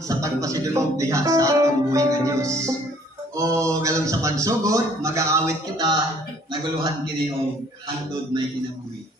sa pagpasidulog diha sa atong buhay nga Dios. O galong sa pagsugod, mag-aawit kita, naguluhan kini og hangtod may kinabuhi.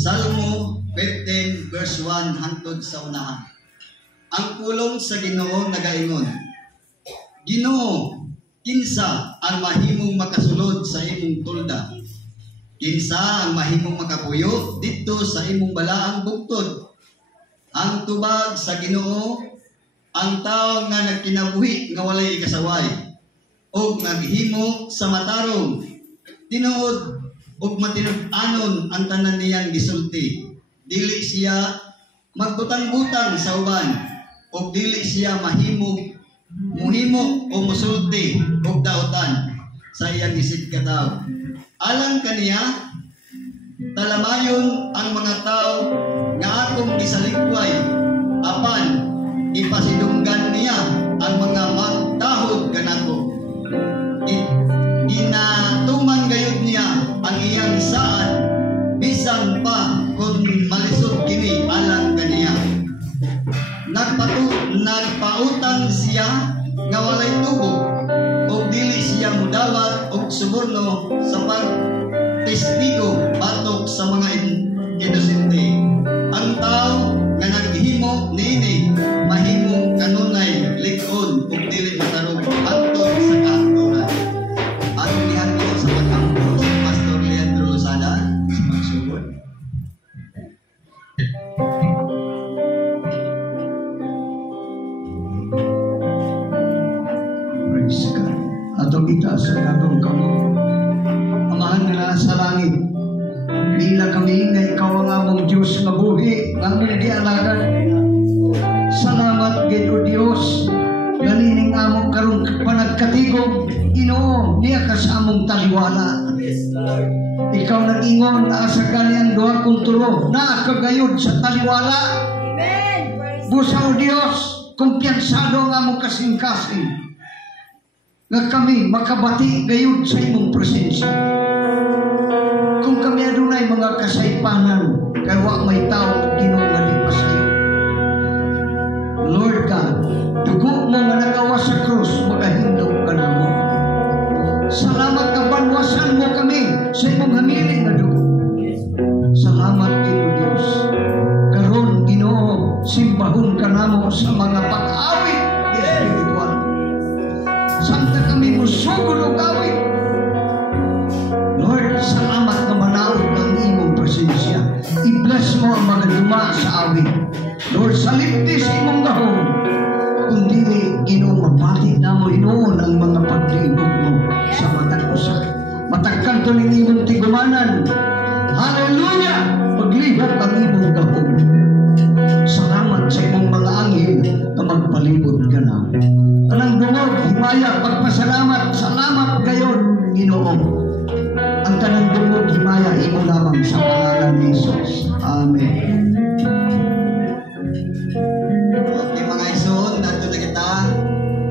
Salmo 15 verse 1 hangtod sa unahan. Ang pulong sa Ginoo nagaingon, Ginoo, kinsa ang mahimong makasulod sa imong tulda? Kinsa ang mahimong makapuyo dito sa imong balaang bugtod? Ang tubag sa Ginoo, ang tawo nga nagkinabuhi nga walay kasaway, og naghimo sa matarong, tinuod ug matinud-anon ang tanan niyang gisulti. Dili siya magbutang-butang sa uban, ug dili siya muhimo o musulti ug daotan sa iyang isip katawo. Alang kaniya, talamayon ang mga tao nga akong gisalikway, apan ipasidunggan niya ang mga magdahod kanako. Ginatuman gayud niya ang iyang saan, bisan pa kung malisod kini alang kaniya. Nagpautang siya nga walay tubo, o dili siya mudawat og suborno sa pagtestigo batok sa mga inosente. Ang tao nga naghimo niini mahimong kanunay lig-on ug dili mataro atong itaas ang atong kamay. Amahan nila sa langit, bila kami nga ikaw ang among Diyos nga buhi, nga among gialagan. Salamat gid o Dios, ganining among karong panagkatigom, Ginoo, niya ka sa among taliwala. Ikaw nag-ingon na sa gani ang duha kong tulo, na kagayod sa taliwala. Busa o Dios, kumpiyansado ang among kasing-kasing, nga kami makabati gayud sa imong presensya. Kung kami adunay mga kasaypanan, kay wa may tao Ginoo nga di masayo. Lord God, dugo mo nga nagawa sa krus, magahindog ka na mo. Salamat ka banwasan mo kami sa imong hamiling nga dugo. Salamat kayo Diyos. Karon Ginoo, simbahon ka namo sa mga pag-awit espiritual. Samtang kami musugod og awit. Lord, salamat na manaog ng imong presensya. I-bless mo ang mga duma sa awit. Lord, salipti sa imong gahom. Kung dili, Ginoo, mapati na mo inoon ang mga paglingkod mo sa matag usa. Matagkan to ning imong tigumanan. Hallelujah! Paglibot ang imong gahom. Salamat sa imong mga anghel na magpalibot ka na. Anang dungog, himaya, pagpasalamat, salamat gayon, Ginoo. Ang tanang dungog, himaya, imo lamang sa pangalan ni Jesus. Amen. Okay mga ison, nato na kita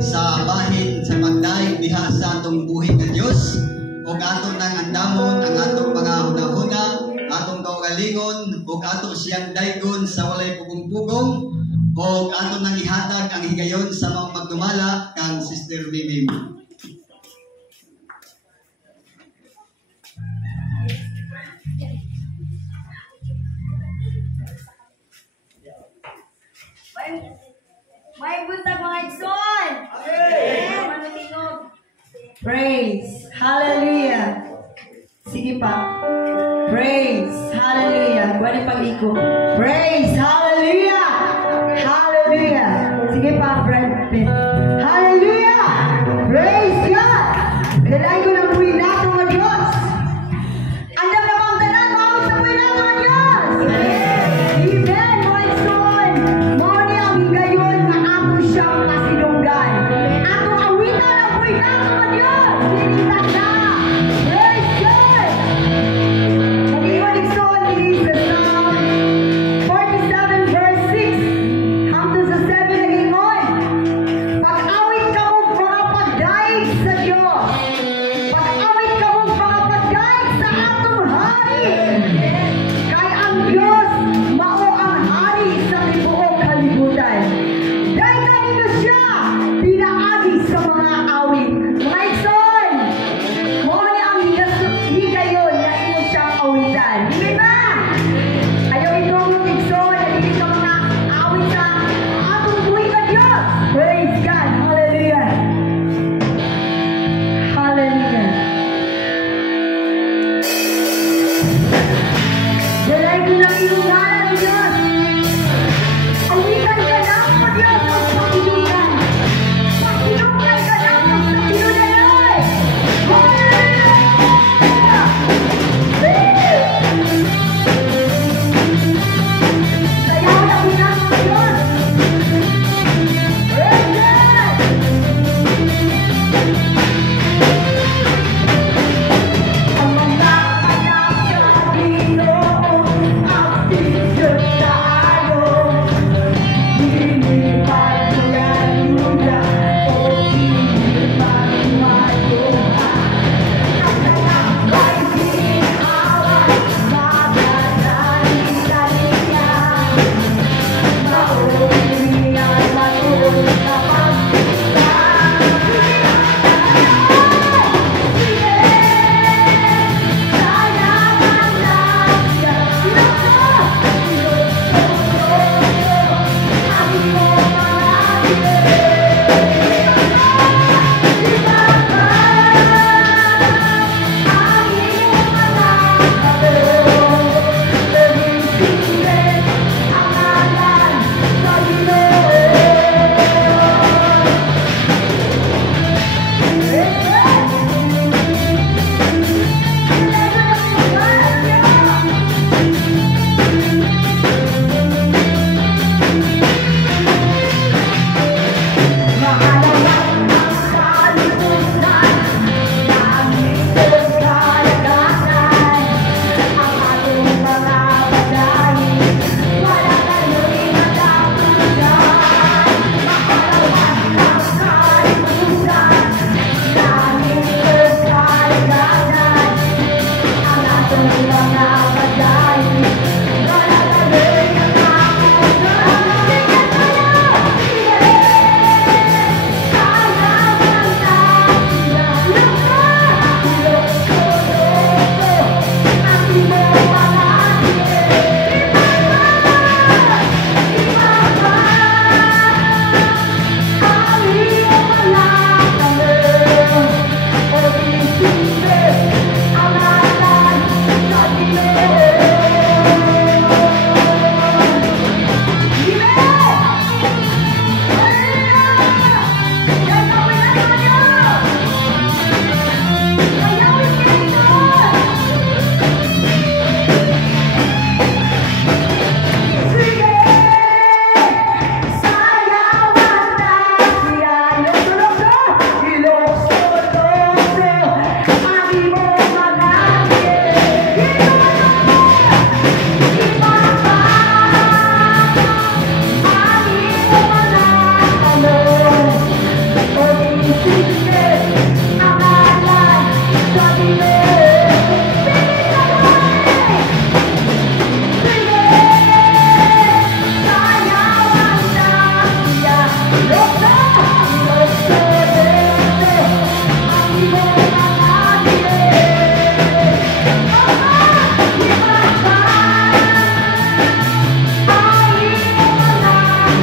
sa bahin sa magdaig diha sa atong buhi nga Dios ug aton nang andamon ang atong mga hunahuna, atong kaugalingon ug ato siyang daygon sa walay pugong-pugong ug aton nang ihatag ang higayon sa mga magdumala kang Sister Mimim. May buntag mga igsoon. Praise. Hallelujah. Sige pa. Praise. Hallelujah. Pwede pag-iko. Praise. Hallelujah. Hallelujah. Sige pa, Brad Pitt. Hallelujah. Praise God. Dalay ko ng buhay nato ng Diyos. Andam na bang tanan, mawag sa buhay nato ng Diyos. Amen, mga igsoon. Mawag ang higayon na ato siyang kasinunggan. Ato awitan ang buhay nato ng Diyos. Linitan na. Praise God. Mag-iwan igsoon, it is the Psalm 47 verse 6 hangtod sa 7 nag-ingon.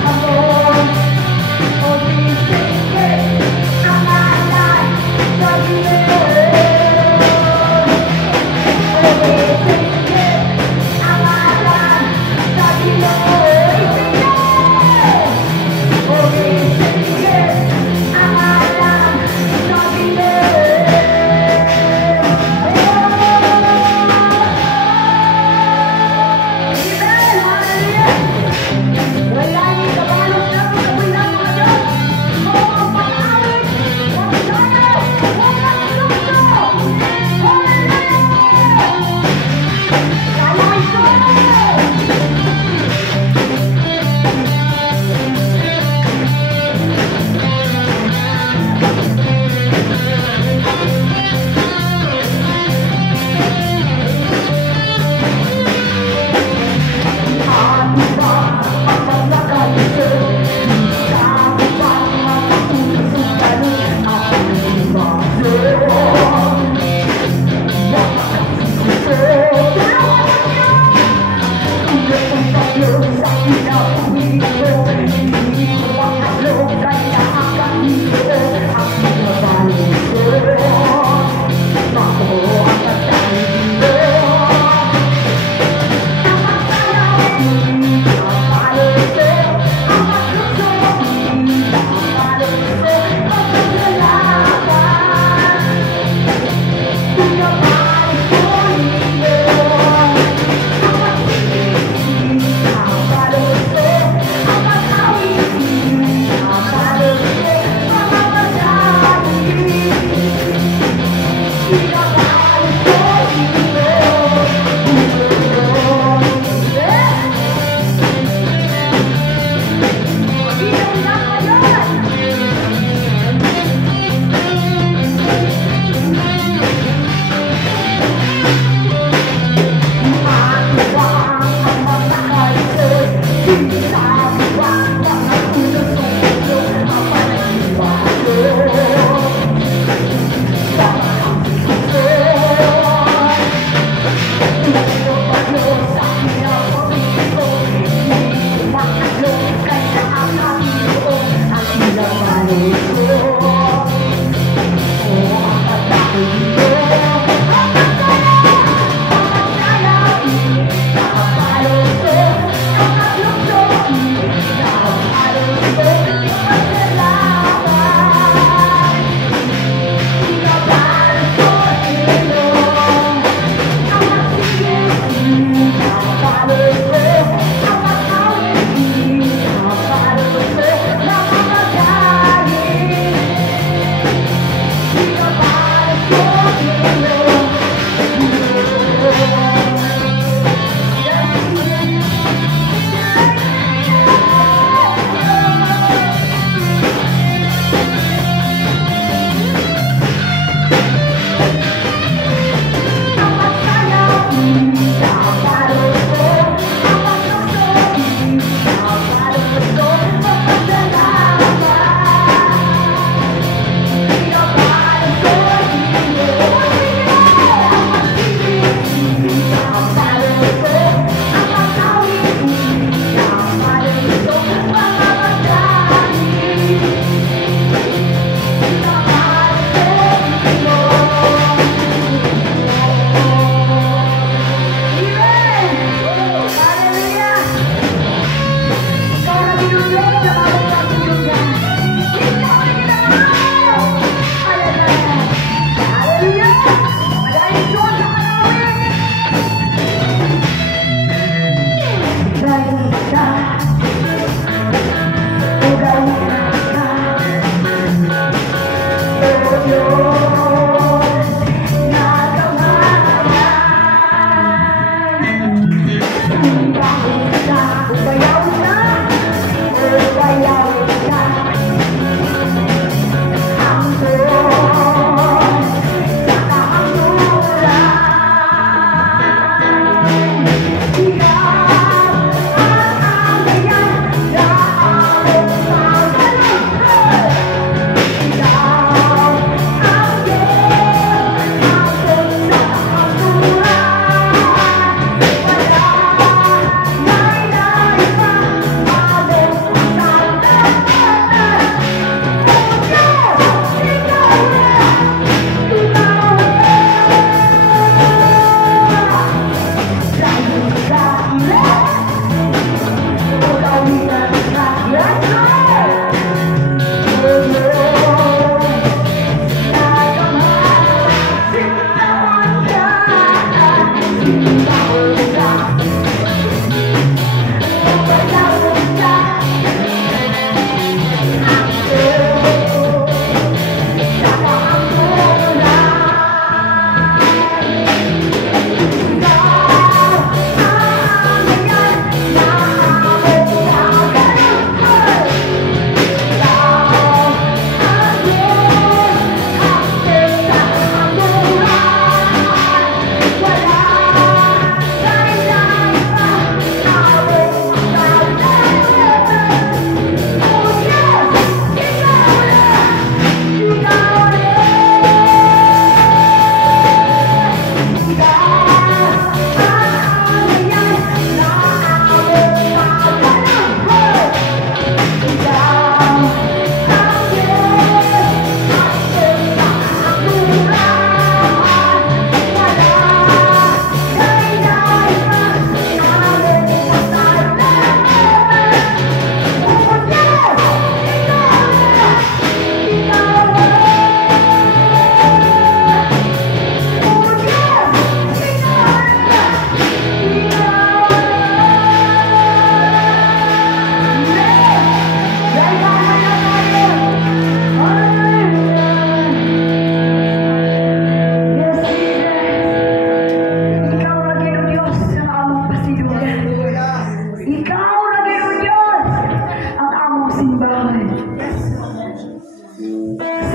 Amor, o dice que amar.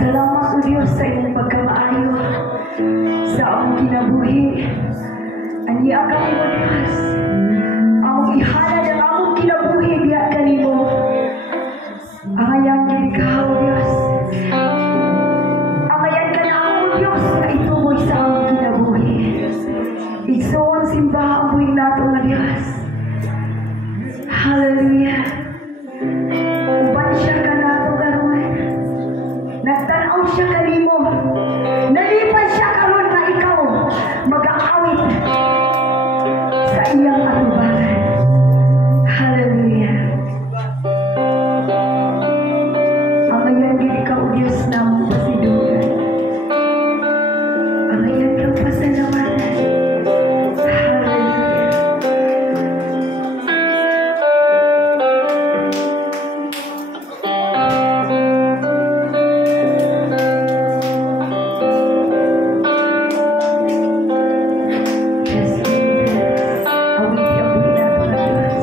Salamat o Diyos sa iyong pagkamaayo sa among kinabuhi. Aniya kanimo Diyos. Among ihalad ang among kinabuhi diha kanimo. Angayan gid ikaw Diyos. Angayan ka na among Diyos na itumoy sa among kinabuhi. Igsoon simbahan ang buhing nato nga Diyos. Hallelujah. Uban siya ka nato karon. Nagtanaw siya kanimo. Nalipan siya karon na ikaw mag-aawit sa iyang atubangan. Hallelujah. Ang ayan din ikaw, Diyos na mong pasidugan. Ang ayan kang pasalamatan. Hallelujah. Yes, Jesus. Awiti ang buhay natin ng Diyos.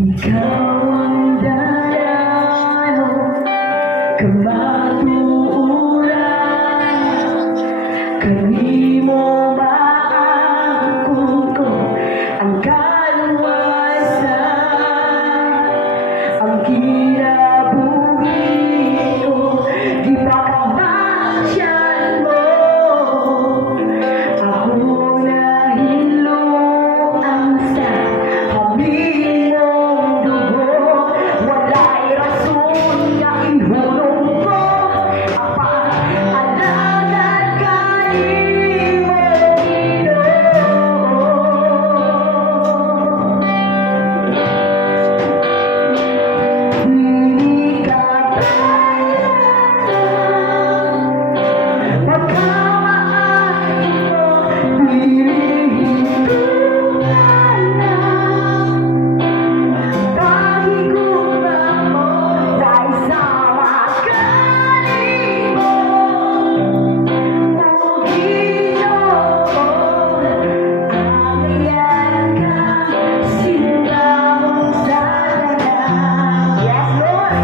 Ikaw ang darano, kamatuuran, kanimo maangkon ko ang kaluwasan, ang kinabuhi ko, di ba kamasyan mo, ako nahiluan sa haming mong dugo, wala'y rason nga ihulog ko, ang pag-alagad kanimo, Ginoo. Hindi ka pagkamaayo mo, pinihintuan na. Pahiguran mo, dahil sa makanimo, o Ginoo. Angayan ka, simbahon sa tanan. Yes, Lord.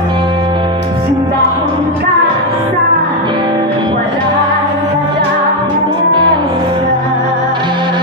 Simbahon ka sa walang katapusan.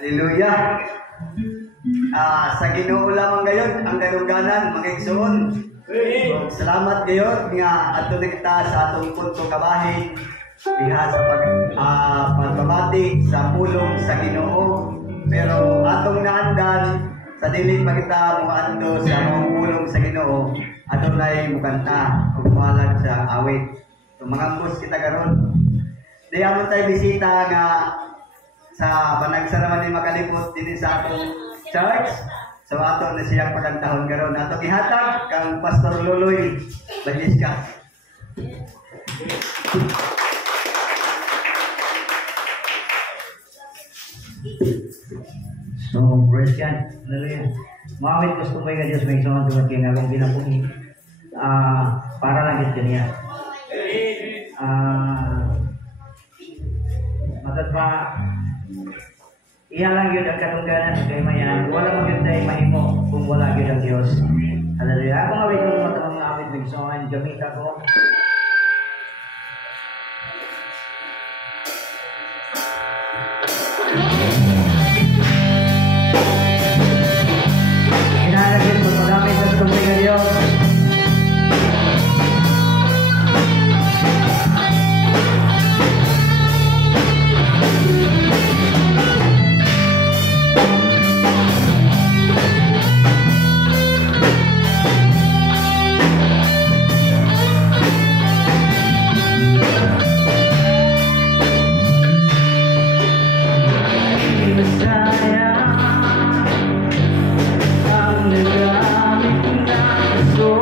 Hallelujah. Sa Ginoo lamang gayon ang kaduganan mga igsoon. Salamat gayon nga adto kita sa atong punto kabahin diha sa pagpamati sa pulong sa Ginoo. Pero atong naandan sa dili pa kita moadto sa mga pulong sa Ginoo, adunay mukanta ug mahalag sa awit. So mangambos kita karon. Diya tayo bisita nga sa panagsaraman ni makalipot din sa atong church. So ato na siyang pagkantahon karon. Ato gihatag kang Pastor Luloy Bagisca. So, praise God. Hallelujah. Mawit ko sa nga Diyos may isang tumat kaya nga akong pinapuhi. Para lang ito niya. Matad pa, iya lang yun ang katungganan kay mayan. Wala mang yun tayo mahimo kung wala yun ang Diyos. Hallelujah. Ako ngawit ko matang mga awit ng isang gamit ako. Inalagin mo marami sa tubig ng Diyos. Ang nagamit na kaso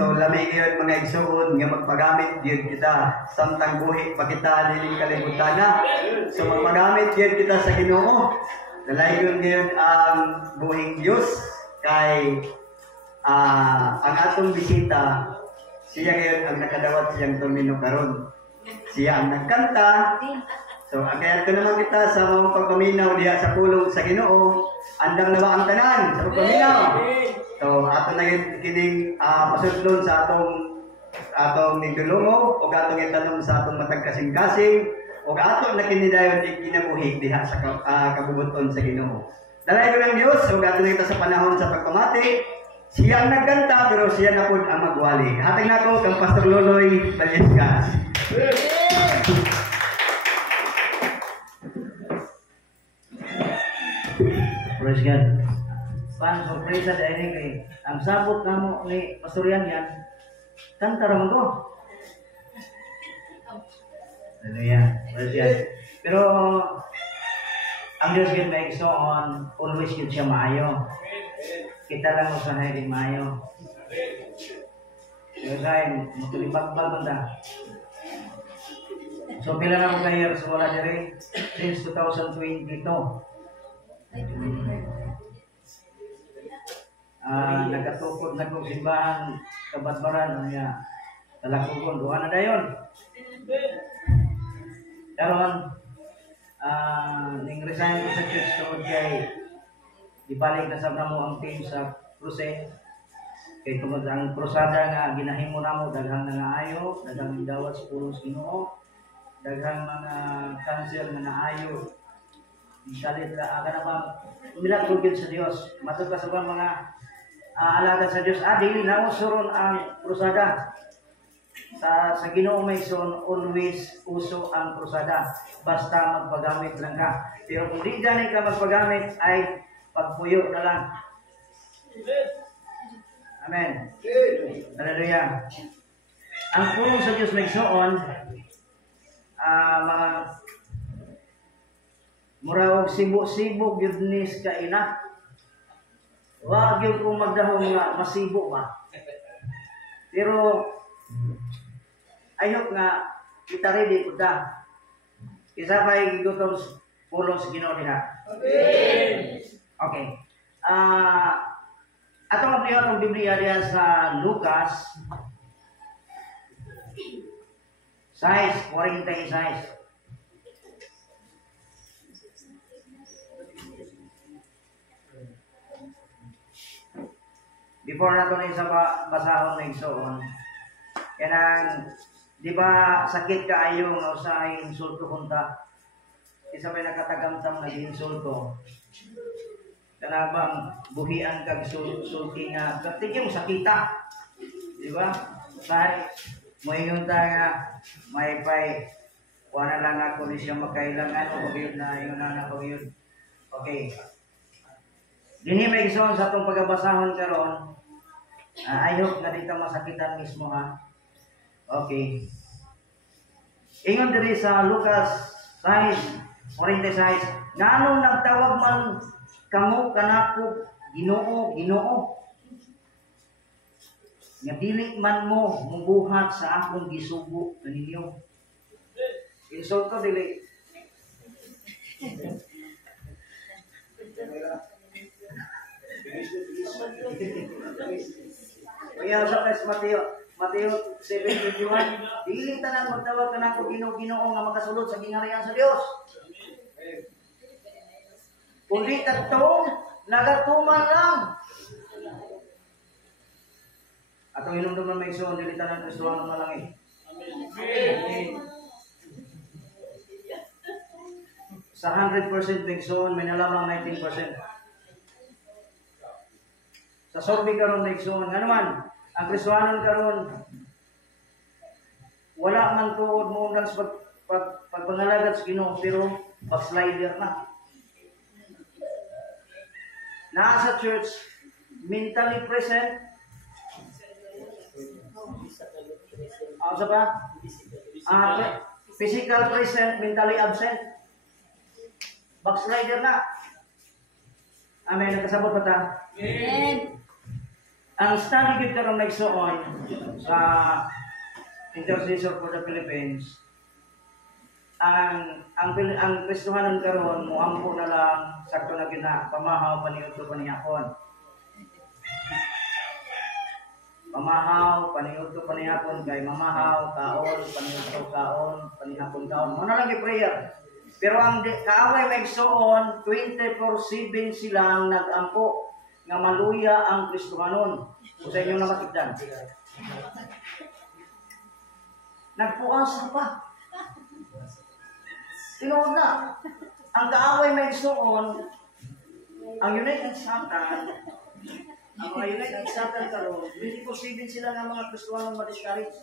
So lami ngayon mga igsoon nga magpagamit gyud kita samtang buhi pa kita nining kalibutan na. So magpagamit gyud kita sa Ginoo. Dalayon ngayon ang buhing Dios kay ang atong bisita siya ngayon ang nakadawat siyang termino karon. Siya ang nagkanta. So kaya ko naman kita sa mga pagpaminaw diha sa pulong sa Ginoo. Andam na ba ang tanan sa pagpaminaw? So ato na kining pasudlon sa atong nigdulungo o atong itanong sa atong matag kasing-kasing o ato na kinidayon ikinabuhi diha sa kabubuton sa Ginoo. Dalay ko ng Dios o ato na kita sa panahon sa pagpamati. Siya ang nagkanta pero siya na pud ang magwali. Hatag na ko kang Pastor Loloy Valescas. Praise God. Pan sorpresa dahil kay ang sabot namo ni Pastorian yan. Kanta ra man ko. Hallelujah. Praise God. Pero ang Diyos gid may igsoon, always gid siya maayo. Kita lang usahay di maayo. Usahay mo tulipag-bag ta. So pila na mo ka years wala diri since 2022. Nagatukod na kong simbahan kabatbaran niya talakukon duha na dayon karon ning resign ko sa church tungod kay ibalik na sab namo ang team sa kruse kay tungod ang krusada nga ginahimo namo daghang nangaayo daghang dawat sa pulong sa Ginoo daghang mga cancer nga naayo salit ka na ba milagro gyud sa Dios matud pa sa mga alagad sa Dios dili na usuron ang krusada sa Ginoo may son always uso ang krusada basta magpagamit lang ka pero kung di gani ka magpagamit ay pagpuyo na lang. Amen. Hallelujah. Ang pulong sa Dios may soon mga mura og sibo-sibo gyud ni ka ina. Wa gyud kung magdahom nga masibo ba. Pero ayok nga kita ready uta. Isa pa gigutom pulong sa Ginoo diha. Amen. Okay. Atong maglihat ang Biblia diha sa Lucas 6:46. Before nato na isa basahon na igsoon. Kanang di ba sakit kaayo nga usahay insulto kunta. Isa may nakatagamtam na insulto. Kana bang buhian kag sulti nga katigyo sakita. Di ba? Usahay mo ingon ta nga may pay wala lang ako ni siya makailangan o yun na yun na ako yun. Okay. Dini may igsoon sa atong pagabasahon karon. Ayok na dito masakitan mismo ha. Okay. Ingon diri sa Lucas 6:46, nganong nagtawag man kamo kanako Ginoo, Ginoo? Nga dili man mo mubuhat sa akong gisugo kaninyo. Insulto dili. Kaya sa Mateo 7:21, dili tanan magtawag kanako Ginoo nga makasulod sa gingharian sa Dios. Kundi kadtong nagatuman lang. Atong hinumduman may igsoon dili tanan Kristohano malangi. Amen. Sa 100% may igsoon may nalamang 19%. Sa sorbi karon na igsoon nga naman ang Kristohanon karon wala man tuod mo lang sa pagpangalagad sa Ginoo pero backslider na. Nasa church mentally present. Ano ba? Physical present, mentally absent. Backslider na. Amen. Nakasabot ba ta? Amen. Ang study gid karon nagsuon sa Intercessor for the Philippines, ang Kristohanon karon moampo na lang sakto na gina pamahaw paniudto panihapon. Pamahaw paniudto panihapon kay mamahaw kaon paniudto kaon panihapon kaon. Mo na lang gi-prayer. Pero ang kaaway magsuon 24/7 silang nagampo nga maluya ang Kristohanon. Kung sa inyo na matigdan. Nagpuas pa. Tinuod na. Ang kaaway may suon, ang United Satan, ang mga United Satan karon, 24/7 sila ng mga Kristohanon ma-discourage.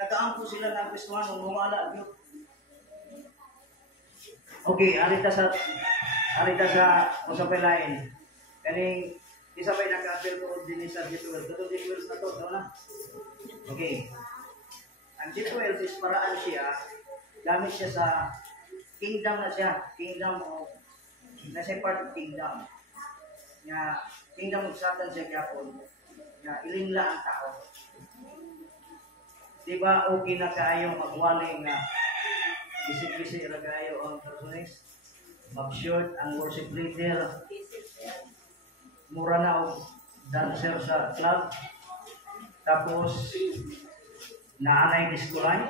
Nagaampo sila ng Kristohanon, mawala yun. Okay, arita sa usapay lain. Kaning isa may naka-appeal ko din sa G12. Katong G12 na to, na? Okay. Ang G12 is paraan siya, gamit siya sa kingdom na siya, kingdom of, nasa part of kingdom. Nga, kingdom of Satan siya kapon, nga ilingla ang tao. Diba, okay na kayo magwaling nga, bisik-bisik na kayo ang personis, mag-short ang worship leader, mura na o dancer sa club, tapos naanay diskulay.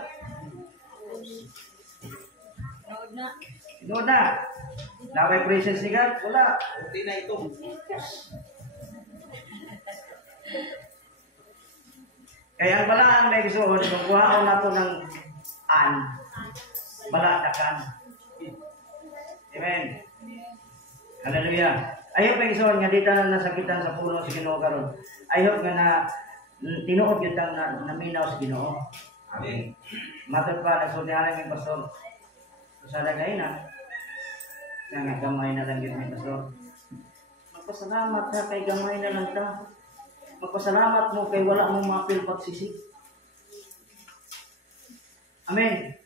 Nood na. Na may presence ni God? Wala. Hindi na ito. Kaya ang balaan may gusto, kung buhaon na ito ng balatakan. Amen. Hallelujah. Ayok may gusto nga dito na nasakitan sa puno sa Ginoo karon. Ayok nga na tinuod yun na naminaw sa Ginoo. Amen. Matod pa, nagsultihan ng pastor. So, sa lagay na, gamay na lang yun may pastor. Magpasalamat ka kay gamay na lang ta. Magpasalamat mo kay wala mong mapil pagsisik. Amen.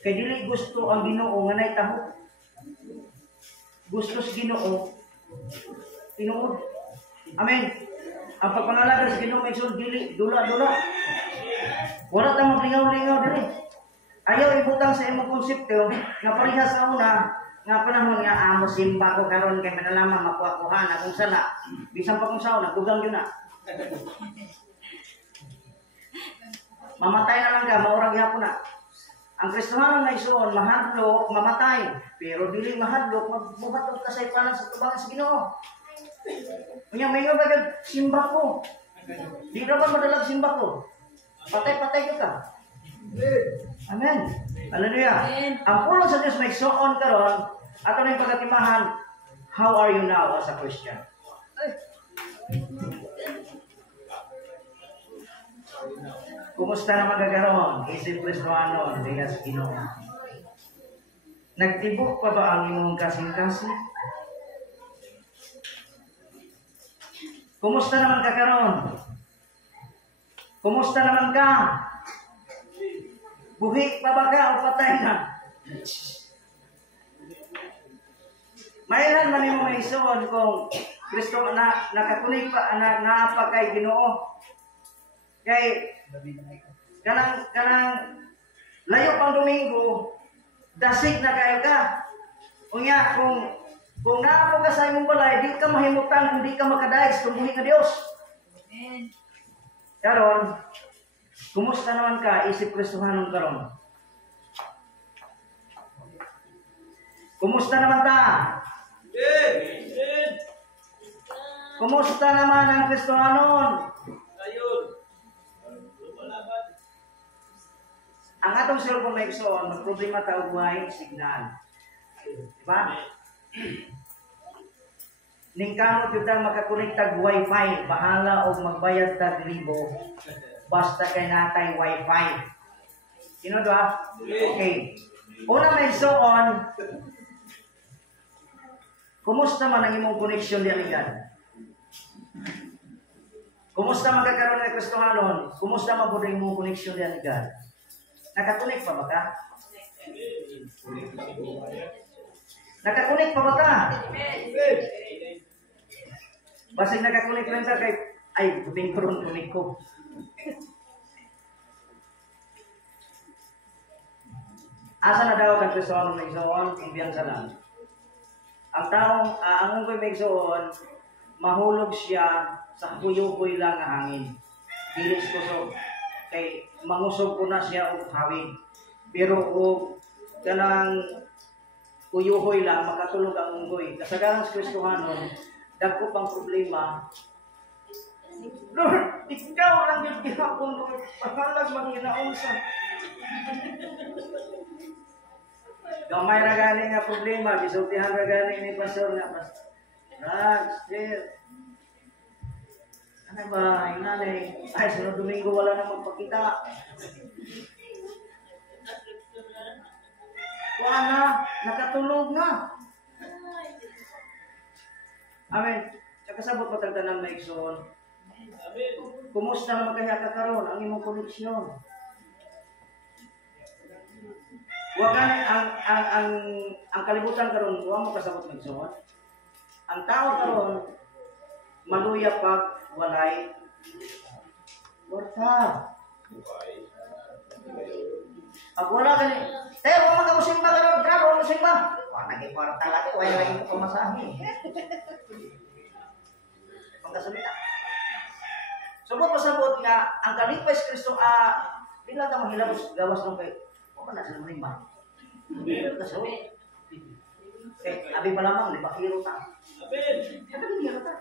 Kay dili gusto ang Ginoo nga nay taho. Gusto sa Ginoo tinuod. Amen. Ang pagpangalaga sa Ginoo may dili dula-dula. Wala tayong maglingaw-lingaw dali. Ayaw ibutang sa imong konsepto nga parehas sa una nga panahon nga amo simba ko karon kay manalama makuha-kuha na kung sana bisan pa kung sao nagdugang yun na. Mamatay na lang ka, maurang yapon na. Ang Kristohanon na isuon, mahadlok, mamatay. Pero dili mahadlok, magbuhat ka sa ipanan sa tubangan sa Ginoo. Kanya may nga bagay, simba ko. Di na ba madalag simba ko? Patay-patay ka. Amen. Hallelujah. Ang pulo sa Diyos may suon karon, ato na yung pagkatimahan, how are you now as a Christian? Kumusta naman kagaroon? Isip Kristohanon, diya sa Ginoo. Nagtibok pa ba ang imong kasing-kasing? Kumusta naman kagaroon? Kumusta naman ka? Buhi pa ba ka o patay na? Mayroon man yung may isuon kung Kristo na nakakunig pa, naapa kay Ginoo. Kay kanang layo pang Domingo, dasig na kayo ka. Unya kung naapo ka sa imong balay, di ka mahimutan kung di ka makadaig sa buhi nga Dios. Amen. Karon, kumusta naman ka isip Kristohanon karon? Kumusta naman ta? Kumusta naman ang Kristohanon? Ang atong cellphone may isuon, magproblema ta og way signal. Diba? Ning kamot yun tang makakonektag wifi, bahala og magbayad tag libo. Basta kay natay wifi. Sino ba? Okay. Una may isuon, kumusta man ang imong connection diyan God? Kumusta magkakaroon ng Kristohanon? Kumusta man pud ang imong connection diyan God? Nakakunik pa ba ka? Nakakunik pa ba ka? Basig nakakunik rin ka kay Ay, puting karon ko. Asa na daw kang Kristo nung nagsoon, kumbiyansa lang. Ang taong, ang unggoy magsoon, mahulog siya sa kuyo-kuy lang nga hangin. Dilis kusog. Kay mangusog ko na siya og hawig. Pero og kanang kuyuhoy lang, makatulog ang unggoy. Kasagaran sa Kristohanon, dagko pang problema. Lord, ikaw lang yung ginapon ko. Pahalag manghinaunsa. Gamay ra gani nga problema, gisultihan ra gani ni pastor nga mas. Still. Ano ba, inanay? Ay, sunod Domingo wala na magpakita. Kuha na, nakatulog na. Amen. Sa kasabot patagtanan na igsoon. Kumusta naman kaya ka karon ang imong koneksyon? Wagan ang kalibutan karon wa mo kasabot ng igsoon. Ang tao karon maluya pag walay kwarta. Pag wala gani, wa man ka musimba karon, grabo mo musimba. Wa nagi kwarta lagi, wa lagi ko pamasahe. Pagkasulita. Subot pasabot nga ang kalipay sa Kristo bilang ka mahilabos gawas ng kay o man na sila manimba. Kaso abi pa lamang liba hiro ta. Abi hiro ta.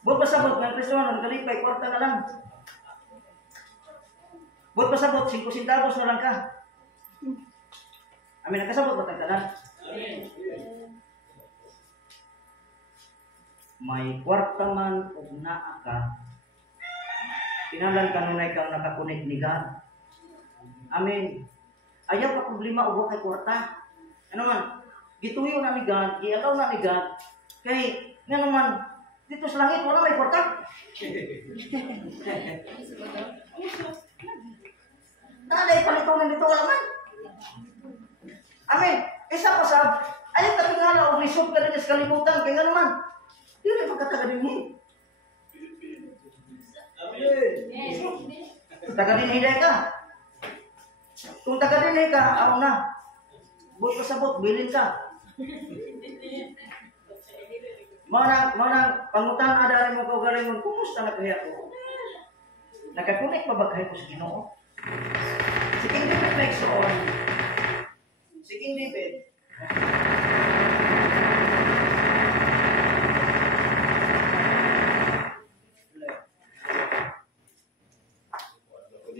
Buat pasabot ng Kristo ang kalipay kwarta na lang. Buat pasabot 5 centavos na lang ka. Amin nakasabot ba tagtanan? May kwarta man o naa ka, pinalan kanunay kang nakakunik ni God. Amen. Ayaw ka problema o kay kwarta. Ano man, gituyo na ni God, gialaw na ni God, kay, nga naman, dito sa langit, wala may kwarta. Nalay palitunin dito, wala man. Amen. Isa pa sa, ayaw ka tingala o lisog ka din sa kalibutan, kaya nga naman, hindi na magkatagadinhin. Tagadinhin ka. Kung tagadinhin ka, araw na. Bot pasabot, bilin ka. Manang pangutan adarin mo kaugaling mo, kumusta na kaya ko? Nakakunik mabaghay ko sa Ginoo. Si King David nagsoon. Si King David.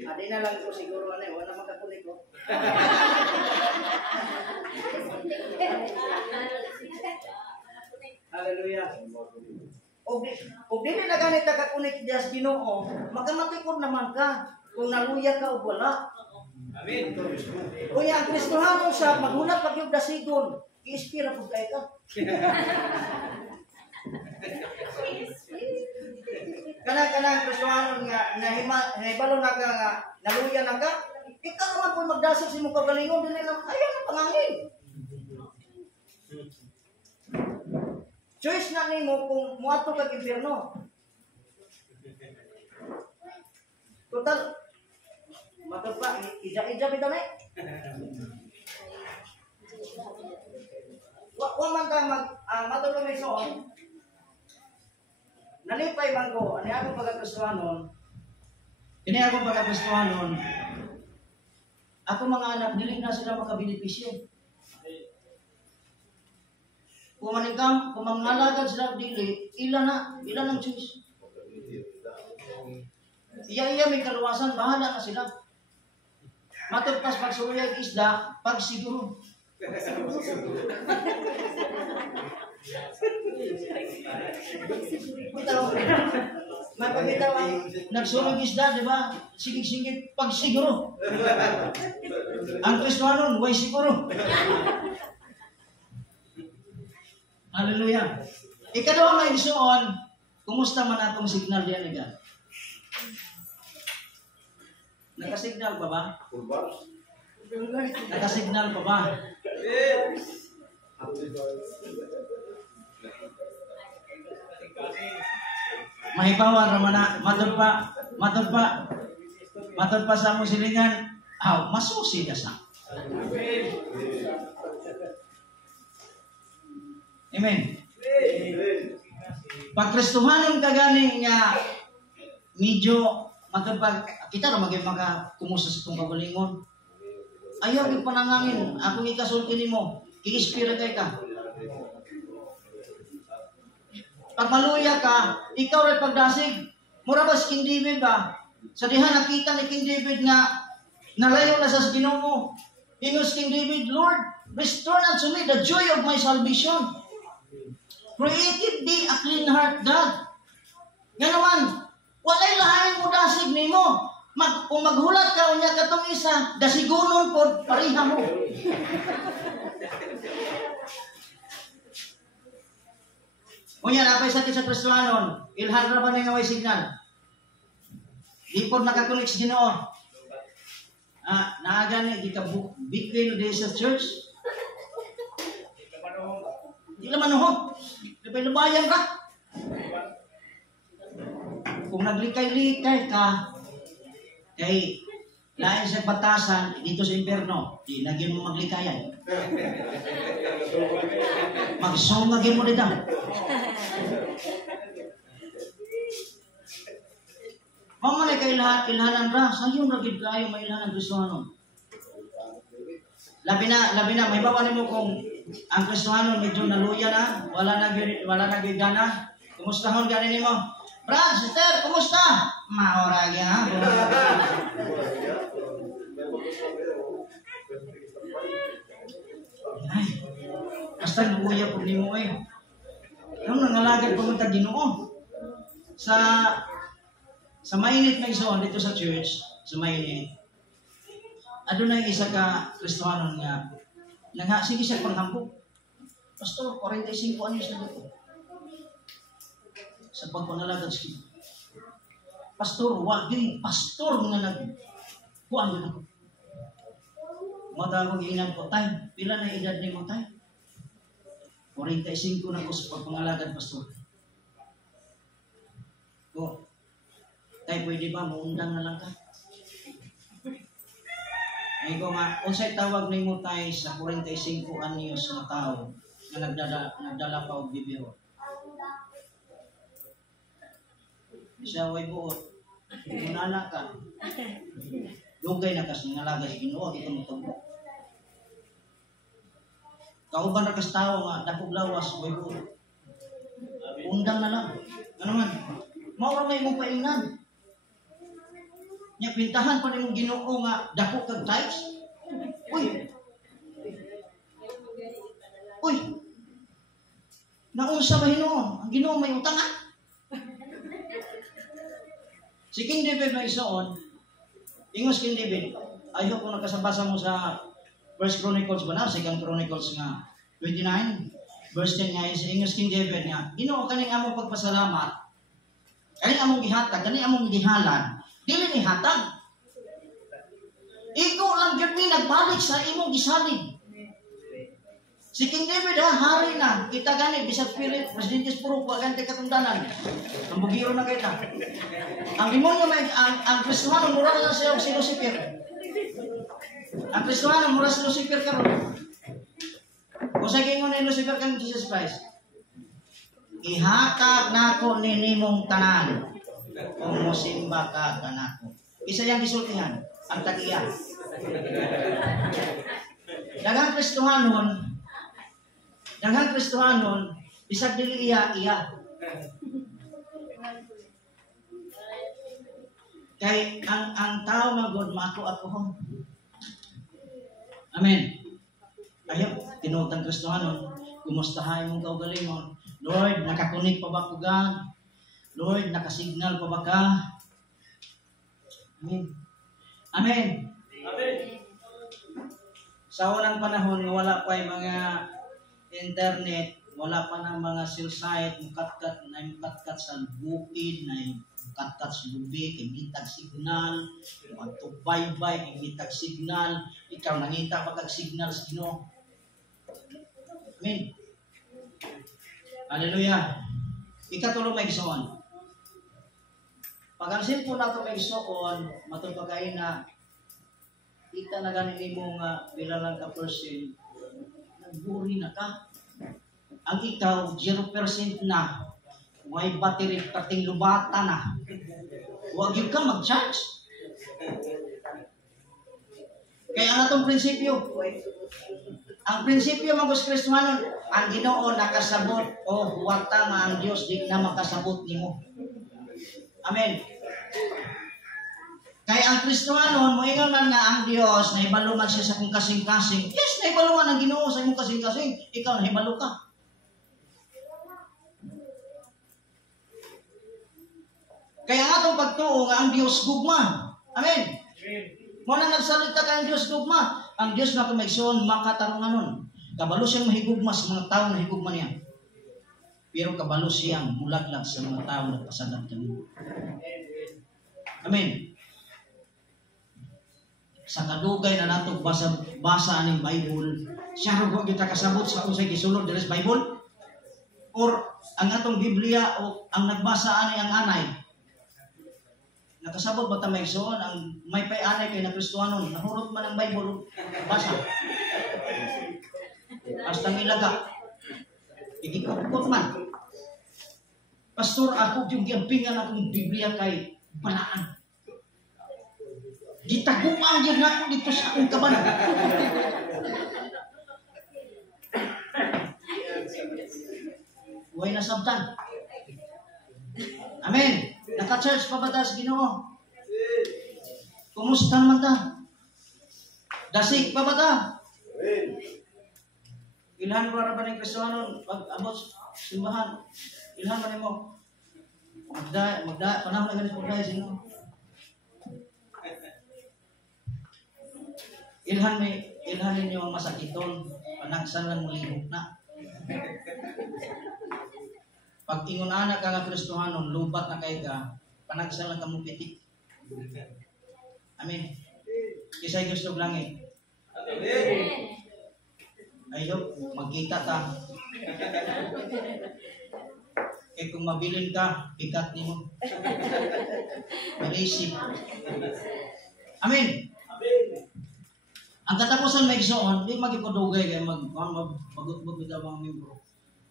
Adi na lang ko siguro wala makakunik ko. Hallelujah. Og dili na ganit nakakunik dias Ginoo, magamatikod naman ka kung naluya ka o wala. Amen. Unya ang Kristohanon sa maghulat pag yung dasigon, i-inspira pud kay ka. Kanang Kristohanon nga nahibalo na ka nga naluya na ka, ikaw naman kung magdasig sa imong kagalingon dili na ayaw na pangangin. Choice na nimo kung muadto ka impierno. Total matod pa ija bitaw na. Wa man ka matod ka may soon. Nalipay man ko ani ako pagkakristohanon. Ini ako pagkakristohanon. Ako mga anak dili na sila makabenepisyo. Kung mangalagad sila dili, ilan ang choice. Iya may kaluwasan, bahala na sila. Matagpas pagsuyag isda, pagsiguro. Mapagitaw ang nagsurog isda, di ba? Sigit-sigit, pagsiguro. Ang Kristohanon, way siguro. Hallelujah. Ikaduha may igsoon, kumusta man atong signal diyan ni God? Nakasignal pa ba? Nakasignal pa ba? mahibawan ra man na matod pa sa among silingan, masusi ka sa. Amen. Pag Kristohanon ka gani nga medyo matapag kita ra magay kumusta sa tong kagalingon. Ayaw gyud panangangin, ako ikasulti nimo, i-inspire kay ka. Pag maluya ka, ikaw ray pagdasig. Mura ba si King David ba? Sa diha nakita ni King David nga nalayo na sa Ginoo. Ingos King David, Lord, restore unto me the joy of my salvation. Created thee a clean heart, God. Nga naman, walay lahanin mo dasig nimo. Kung maghulat ka, unya katong isa, dasigunon po, pariha mo. Unya, napay sakit sa Kristohanon, ilhan ra ba na nga way signal? Di po nakakunik sa Ginoo. Naaga ni, di ka bigwin din sa church. Di naman ho. Lubayan ka. Kung naglikay-likay ka, kay lain sa batasan dito sa impyerno, di nagyan mo maglikayan. Magsongagin mo dito. Mamanay kay ilhanan ra, sayong ragid kayo mailhanan Kristohanon. Labi na may bawa nimo kung ang Kristohanon medyo naluya na, wala na gana. Kumustahon gani nimo? Brad, sister, kumusta? Maora ya. Ay, basta naluya po nimo eh. Ano nangalagad pumunta Ginoo? Sa mainit na isoon dito sa church, sa mainit, adunay isa ka Kristohanon nga sige siya panghambog. Pastor, 45 anyos na dito. Sa pagpangalagad siya. Pastor, wagi, pastor nga kuan din ako. Matawag inan ko, tay, pila na edad ni mo, tay? 45 na ko sa pagpangalagad, pastor. Tay, pwede ba maundang na lang ka? Ay ko nga, unsay tawag ni mo tay sa 45 anyos na tao na nagdala pa og bibiro. Siya way buot. Munana ka. Dugay na kas ngalaga sa Ginoo ito mo tubo. Kauban ra kas tawo nga dakog lawas way buot. Undang na lang. Ano man? Mao ra may mong paingnan. Nya pintahan pa nimong Ginoo nga dako kag tithes. Uy. Naunsa ba Ginoo? Ang Ginoo may utang ha? Si King David may isoon, ingos King David, ayaw kung nakasabasa mo sa 1 Chronicles ba na, 2 Chronicles nga 29, verse 10 nga, ingos King David nga, Ginoo kaning among pagpasalamat, kaning among gihatag, kaning among gihalad, dili ni hatag. Ikaw lang gyud ni nagbalik sa imong gisalig. Si King David hari na, kita gani bisag pilit, presidentes puro ko agante katundanan. Ang bugiro na kita. Ang demonyo may ang Kristohanon mura na siya si Lucifer. Ang Kristohanon mura si Lucifer karon. O sa gingon ni Lucifer kang Jesus Christ. Ihatag nako ni nimong tanan. Kung mosimba ka kanako. Isa yang gisultihan, ang tagiya. Daghang Kristohanon, bisag dili iya. Kay ang tao magod maako-akohon. Amen. Ayaw, tinutang Kristohanon, kumustahay mong kaugalingon. Lord, nakakunik pa ba ko gan? Lord, nakasignal pa ba ka? Amen. Amen. Amen. Sa unang panahon, wala pa yung mga internet, wala pa ng mga cell site, mukatkat sa bukid, mukatkat sa lubi, kagitag signal, magtubaybay, kagitag signal, ikaw nangita pagkag signal sa Ginoo. Amen. Hallelujah. Ikatulo may gisuon. Pag ang cellphone nato may suon, matod pa kayo na kita na ganin mo nga pila lang ka percent, nagburi na ka. Ang ikaw, 0% na, may battery pating lubata na. Huwag yun ka mag-charge. Kaya ang atong prinsipyo, ang prinsipyo mga Kristohanon, ang Ginoo nakasabot o huwata nga ang Diyos di na makasabot nimo. Amen. Kaya ang Kristohanon, moingon man nga ang Diyos, nahibalo man siya sa kung kasing-kasing. Yes, nahibalo man ang Ginoo sa imong kasing-kasing. Ikaw, nahibalo ka. Kaya nga itong pagtuo nga ang Diyos gugma. Amen. Muna nagsalita ka ang Diyos gugma. Ang Diyos na kumaigsoon, makatarungan nun. Kabalo siyang mahigugma sa mga tao na higugma niya. Pero kabalo siyang mulaglag sa mga tao na pasagad kami. Amen. Sa kadugay na nato basa aning Bible, siya ro kita kasabot sa unsay gisulod diri sa Bible? Or ang atong Biblia o ang nagbasa ani ang anay? Nakasabot ba ta may igsoon ang may pay-anay kay na Kristohanon? Nahurot man ang Bible basa. Basta ang ilaga. Igikupot man. Pastor, ako yung giampingan akong Biblia kay balaan. Gitaguan yun nga ako dito sa akong kabanan. Huwag nasabtan. Amen. Naka-church pa ba tayo sa Ginoo? Kumusta naman ta? Dasig pa ba ta? Ilhan para ba ng Kristohanon pag abot simbahan? Ilhan ba mo? Panahon na ganit magdaya sino? Ilhan ninyo ang masakiton, panagsan lang mulibok na. Pag ingunana ka nga Kristohanon, lubat na kayo ka, panagsan lang ka mo pitik. Amen. Kisa'y gusto langit. Amen. Ayok, magkita ta. Eh kung mabilin ka, pikat ni mo. Marisip. Amen. Ang katapusan may igsoon, di magipodugay kayo mag-magot-magot with mga membro.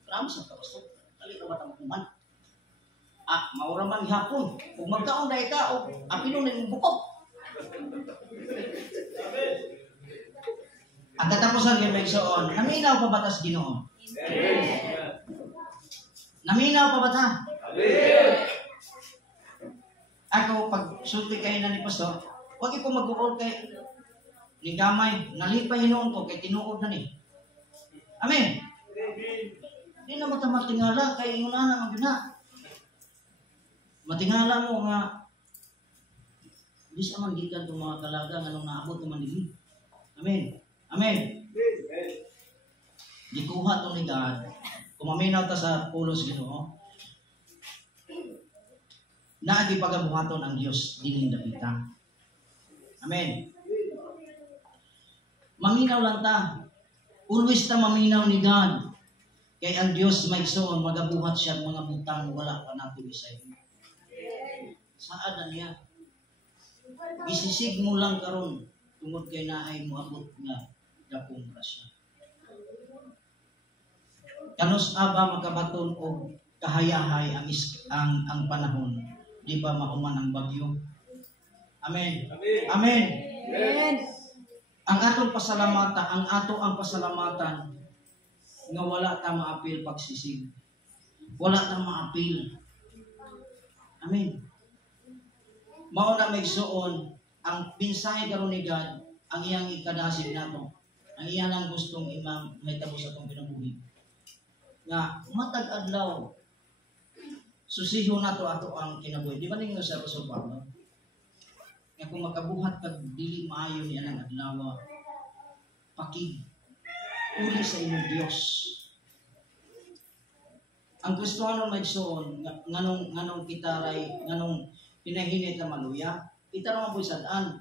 Marami sa kapasok. Kali ka batang kuman. Maura man hapon. Kung magkaon na ka, o apino na yung bukog. Ang katapusan kayo may igsoon, naminaw pa ba ta sa Ginoo? Naminaw pa ba ta? Ako, pag sulti kayo na ni Pastor, huwag ko mag-uol kay ni gamay, nalipay hinoon ko kay tinuod na ni. Amen. Di na mata matingala kay ingunana ang gina. Matingala mo nga di sa man gikan itong mga kalaga nga nung naabot naman din. Amen. Amen. Di kuha itong ni God. Kumaminaw ta sa pulos Ginoo. Naagi pagabuhaton ang Diyos dining dapita. Amen. Maminaw lang ta. Always ta maminaw ni God. Kay ang Diyos may igsoon, magabuhat siya mga butang wala pa nato isay. Saan na niya? Isisig mo lang karon tungod kay naay mo abot nga dapong grasya. Kanos aba makabaton og kahayahay ang panahon, di ba mahuman ang bagyo? Amen. Amen. Amen. Amen. Ang atong pasalamatan, ang pasalamatan nga wala ta maapil pagsisig. Wala ta maapil. Amen. Mao na may suon ang pinsahe karon ni God, ang iyang ikadasig nato. Ang iyang ang gustong imam mahitabo sa atong kinabuhi. Nga matag adlaw susiho nato ato ang kinabuhi. Di ba ninyo sa Apostol Pablo? Nga kung makabuhat kag dili maayo niya ng adlaw, pakig uli sa inyong Dios. Ang Kristohanon may suon nganong kitaray nganong pinahinit na maluya. Kita naman po sadaan.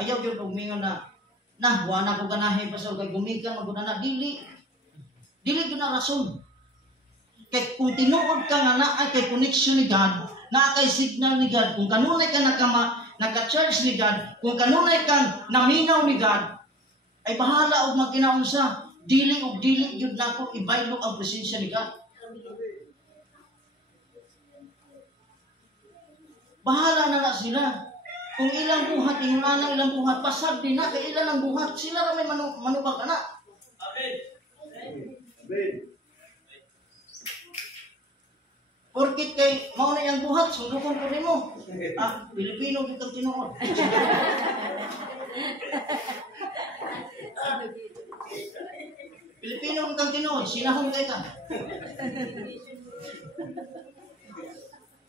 Ayaw gyud og mingon na wala ko ganahe pasol kay gumikan maguna na dili gyud na rason. Kay kung tinuod ka nga naa kay connection ni God, na kay signal ni God, kung kanunay ka naka-church ni God, kung kanunay kang naminaw ni God, ay bahala og magkinaunsa. Dili yun na ko ibaylo ang presensya ni God. Bahala na sila. Kung ilang buhat, ilang buhat, pasag din na, kay ilan ang buhat, sila ramay manubag ka na. Amen. Porkit kay mao na yang buhat, sundukon ko nimo. Pilipino gyud kang tinuod. Pilipino kang tinuod, sinahon kay ka.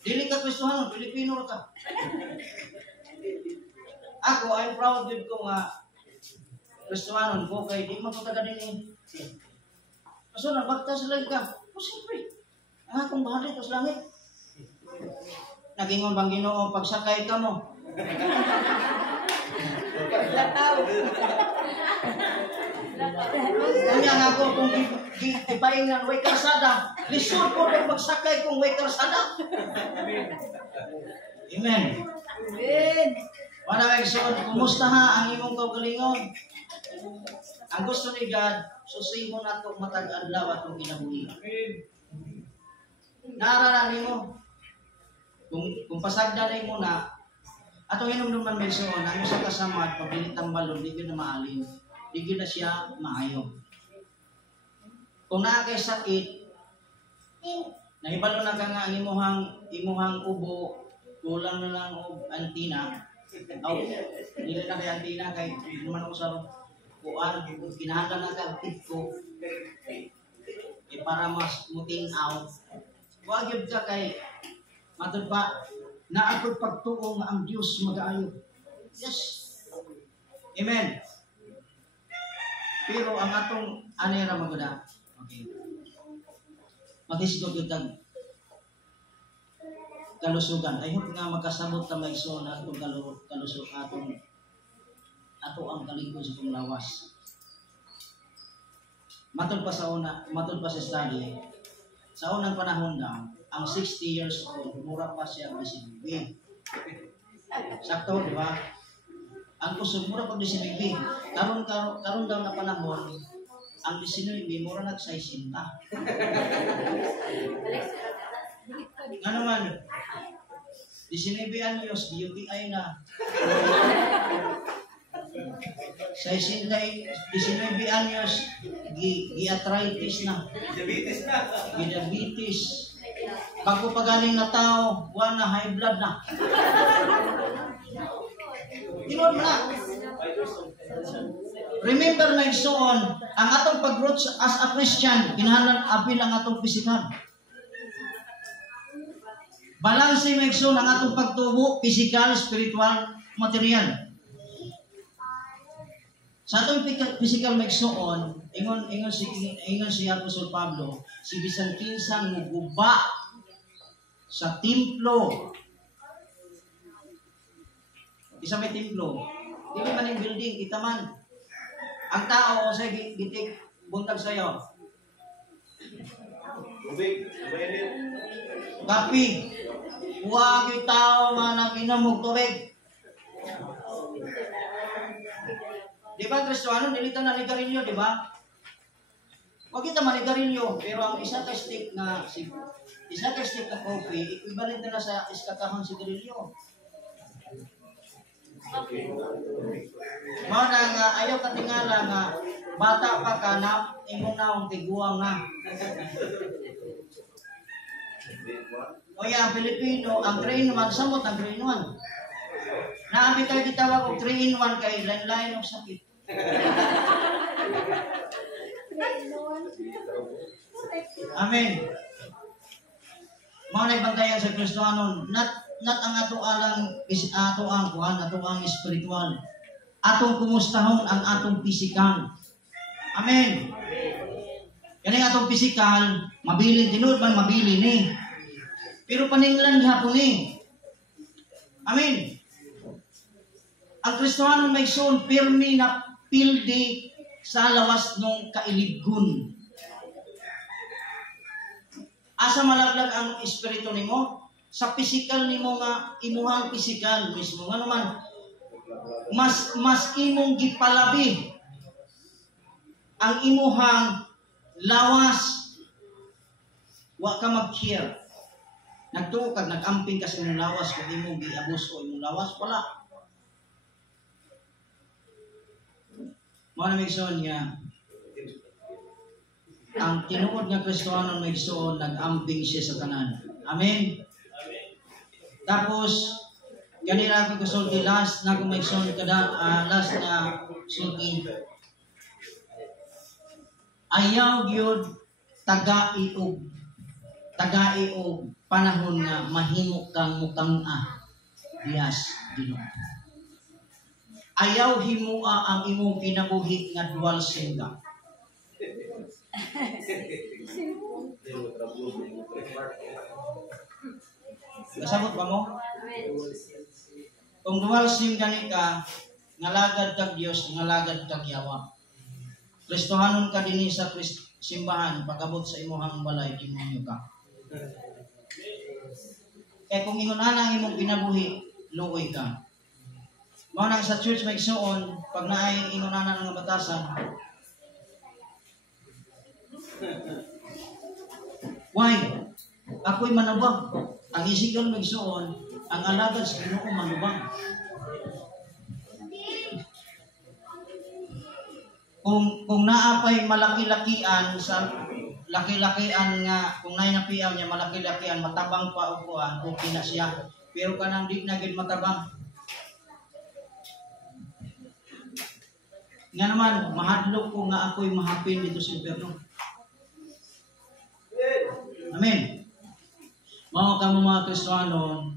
Dili ka Kristohano, Pilipino ra ka. Ako, I'm proud with ko nga Kristohano ko kay di man ko taga dinhi. Kaso nagbagtas lang ka. O siyempre, ang akong bahali sa langit. Nagingon bang Ginoo pagsakay ka mo? Lataw. Kanya nga ako kung ipaingan way karsada, lisod ko kung magsakay kung way karsada. Amen. Amen. Para Exxon, kumusta ha ang imong kaugalingon? Ang gusto ni God, susimo na ito matag-adlaw atong kinabuhi. Naaralan nimo. Kung pasagda na mo na, atong hinumduman may Exxon, ang isa kasamad, pabilitang balon, di na maalin. Di na siya maayo. Kung naa kay sakit, nahibalo na ka nga ang imuhang ubo, kulang na lang og antina. Dili na kay antina kay naman ako sa kuan, kinahanglan na kag tip ko. Para mas muting out. Wa gyud ka kay matud pa na atong pagtuo nga ang Dios mag-aayo. Yes. Amen. Pero ang atong anera maguna. Okay. Maghisgot yung kalusugan. I hope nga magkasabot ka maigsoon na atong kalusugan, ato ang kalingkod sa itong lawas. Matod pa sa study, sa unang panahon daw, ang 60 years old, mura pa siya bisinibig. Sakto, di ba? Ang kusog, mura pag disinibig. Karon daw na panahon, ang disinibig, mura nagsaysinta. Nga naman, 19 anyos, UTI na. 19 anyos, gi-arthritis na. Diabetes. Bago pa galing na tao, buwan na, high blood na. Tinod mo na. Remember na igsoon, ang atong pag-growth as a Christian, kinahanglan apil ang atong pisikal. Balanse mo igsoon ang atong pagtubo, pisikal, spiritual, material. Sa atong pisikal magsoon, ingon si Apostol Pablo, si bisan kinsang muguba sa templo. Isa may templo. Dili man yung building, kita man. Ang tao sa gitik buntag sayo. Kapi. Huwag yung tao nga nag-inom og tubig. Di ba, Kristohano, nilita na nigarilyo, di ba? Huwag kita manigarilyo, pero ang isa ka stick na coffee, equivalent na sa iskatahon sigarilyo. Mao na nga, ayaw katingala nga, bata pa ka na, imong naong tiguang na. O yan, Pilipino, ang 3-in-1, samot ang 3-in-1. Naamit tayo gitawag og 3-in-1 kay lain-lain og sakit. Amen. Mao na bantayan sa Kristohanon, not ang ato ang spiritual. Atong kumustahon ang atong pisikal. Amen. Kani atong pisikal, mabilin tinud man mabilin ni. Pero paninglan gihapon ni. Amen. Ang Kristohanon may son pirmi na pildi sa lawas ng kailibgon. Asa malaglag ang espiritu nimo? sa pisikal nimo nga imuhang pisikal mismo nga naman mas imong gipalabi ang imuhang lawas. Wa ka mag-care. Nagtuo kag nag-amping ka sa imong lawas kung imong giabuso imong lawas, wala. Mao na migsoon nga ang tinuod nga Kristiyano migsoon nag-amping siya sa tanan. Amen. Tapos ganira ako kasulti last na kung migsoon kada last na sulti. Ayaw gyud tagai og panahon nga mahimo kang mukang yes, Ginoo. Ayaw himua ang imong kinabuhi nga dual singa. Kasabot ba mo? Kung dual sim gani ka, ngalagad kag Dios, ngalagad kag yawa. Kristohanon ka dinhi sa simbahan, pagabot sa imuhang balay, demonyo ka. Kaya kung ingon ang imong kinabuhi, luoy ka. Mao nang sa church may igsoon, pag naay ingon nga batasan, why? Ako'y manubag. Ang isigan may igsoon, ang alagad sa Ginoo manubag. Kung naapay malaki-lakian sa laki-lakian nga kung nay napiaw niya malaki-lakian matabang pa og kuan okay na siya pero kanang di na gid matabang nga naman mahadlok ko nga ako'y mahapin dito sa impierno. Amen. Mao ka mga Kristiyano,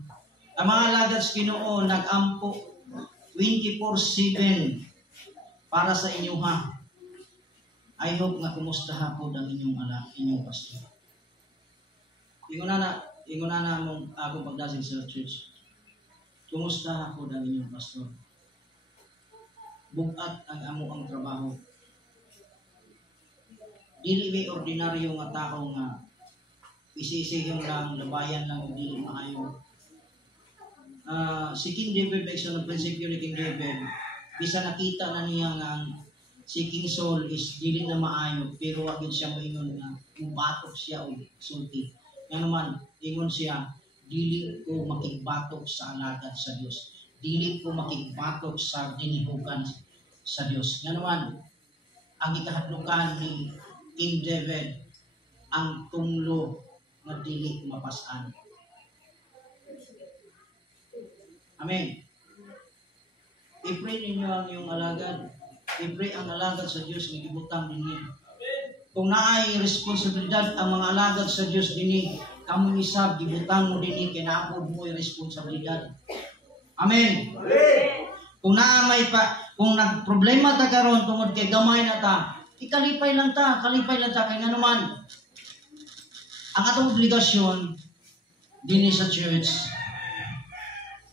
ang mga alagad sa Ginoo nag-ampo 24/7 para sa inyo ha. I hope nga kumusta hapon ang inyong pastor. Ingon na mong ako pagdasig sa church. Kumusta hapon ang inyong pastor? Bugat ang ang trabaho. Dili may ordinaryo nga tao nga isisigong lang, labayan lang, dili maayo. Si King David, sa prinsipyo ni King David, bisa nakita na niya nga si King Saul is dili na maayo pero wag siya moingon nga mubatok siya og sulti. Nga naman ingon siya dili ko makigbatok sa alagad sa Dios. Dili ko makigbatok sa dinihugan sa Dios. Nga naman ang ikahadlukan ni King David ang tunglo nga dili mapasan. Amen. I-pray ninyo ang iyong alagad. I-pray ang alagad sa Diyos nga gibutang dinhi. Kung naay responsibilidad ang mga alagad sa Diyos dinhi, kamo isab gibutang mo dinhi kay naapod mo responsibilidad. Amen. Kung kung nagproblema ta karon tungod kay gamay na ta, kalipay lang ta kay naman. Ang atong obligasyon dinhi sa church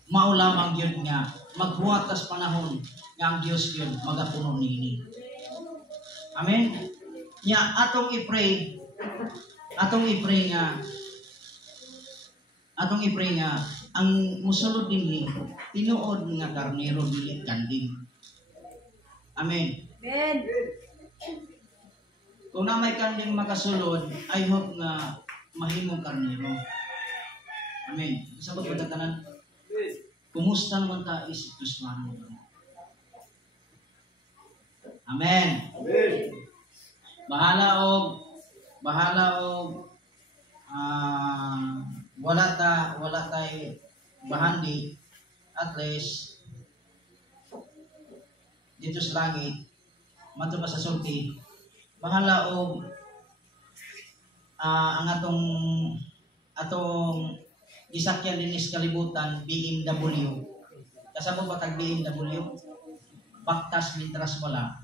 mao lamang gyud nga magbuhat tas panahon nga ang Dios gyud magapuno niini. Amen. Nya atong i-pray nga ang musulod dinhi tinuod nga karnero dili kanding. Amen. Amen. Kung na may kanding makasulod, I hope nga mahimong karnero. Amen. Sabot ba tanan? Kumusta naman ta is Kristiyano? Amen. Bahala og wala tay bahandi at least dito sa langit mato pa sa sulti bahala og ang atong gisakyan din is kalibutan BMW. Kasabot ba tag BMW? Baktas mintras wala.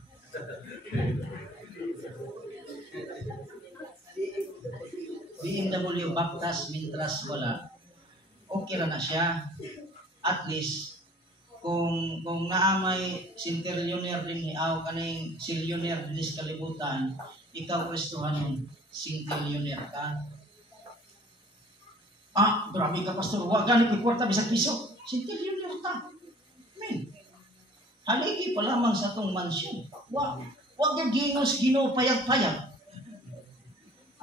BMW baktas mintras wala. Okay ra na siya. At least kung naamay sinteryoner din aw kaning silyoner din sa kalibutan, ikaw Kristohanon sinteryoner ka. Grabe ka, pastor. Huwag ganit yung kwarta bisag piso. Sintilyon niyo ta. Amen. Haligi pa lamang sa itong mansyon. Huwag yung ginos, Ginoo, payag-payag.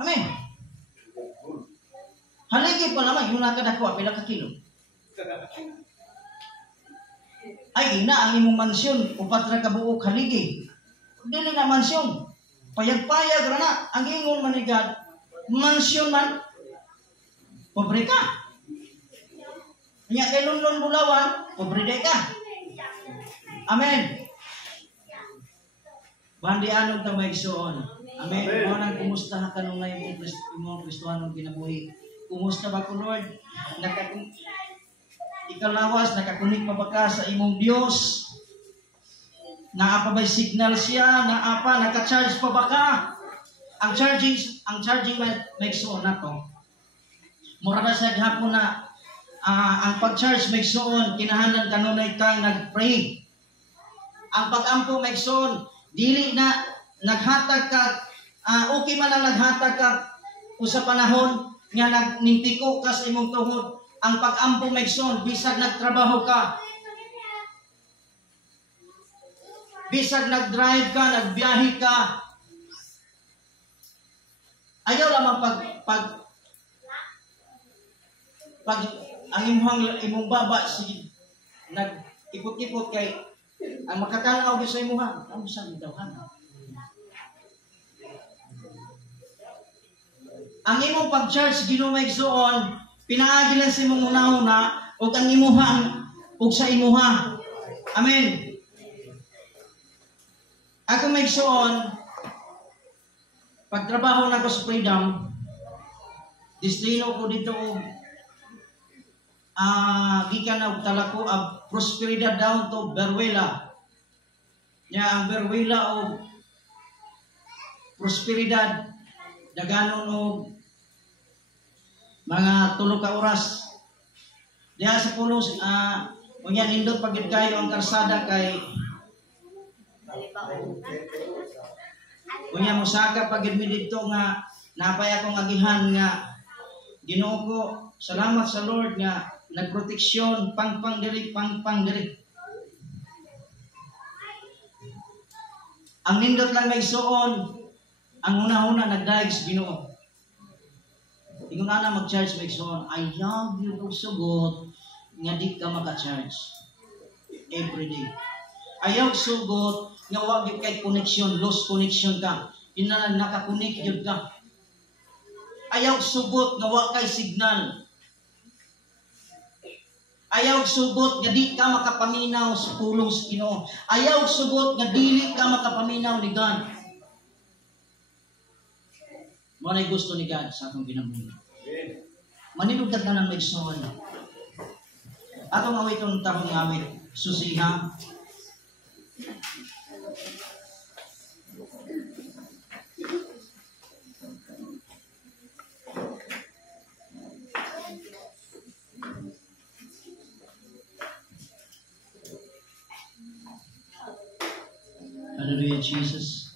Amen. Haligi pa lamang, yung nakadakwa, pila ka kilo. Ay, ina, ang imong mansyon, 4 na kabuok haligi. Dili na mansyon. Payag-payag na. Ang ingon manigad, mansyon man, pobre ka. Kanya kay London Bulawan, pobre ka. Amen. Bandi anong tamaysoon. Amen. Mo nang kumusta ka nung ngayon imong Kristohanong kinabuhi. Kumusta ba ko, Lord? Ikalawas, nakakunik pa ba ka sa imong Dios? Naapa ba'y signal siya? Naka-charge pa ba ka? Ang charging may suon na to. Mura na sa hapon na ang pag-charge may suon, kinahanglan kanunay kang nag-pray. Ang pag-ampo may suon, dili na naghatag ka, okay man ang naghatag ka sa panahon nga nagnimpiko ka sa imong tuhod. Ang pag-ampo may suon, bisag nagtrabaho ka, bisag nag-drive ka, nagbiyahe ka, ayaw lamang pag ang imong baba nag-ipot-ipot kay ang makatanaw sa imuha, ang bisang idawhan. Ang imong pag-charge ginumay suon, pinaagi lang sa imong una-una o ang imuha o sa imuha. Amen. Ako may suon, pagtrabaho na ko sa Freedom, destino ko dito gikan na talako Prosperidad down to Beruela. Nya ang Beruela o Prosperidad daganon o mga 3 ka oras. Diha sa pulos unya nindot pagid kayo ang karsada kay unya mosaka pagid mi didto nga napay akong agihan nga Ginoo ko, salamat sa Lord nga nagproteksyon pang diri. Ang nindot lang may suon, ang una-una nagdaig sa Ginoo. Ingon na mag-charge may suon, ayaw gyud og sugot nga di ka maka-charge every day. Ayaw sugot nga wa gyud kay connection, lost connection ka. Inalan naka-connect gyud ka. Ayaw sugot nga wa kay signal. Ayaw sugot nga di ka makapaminaw sa pulong sa Ginoo. Ayaw sugot nga dili ka makapaminaw ni God. Mo na gusto ni God sa akong ginabuhi. Manilugdag na ng maigsoon. Atong awiton tahong awit susiha. Hallelujah, Jesus.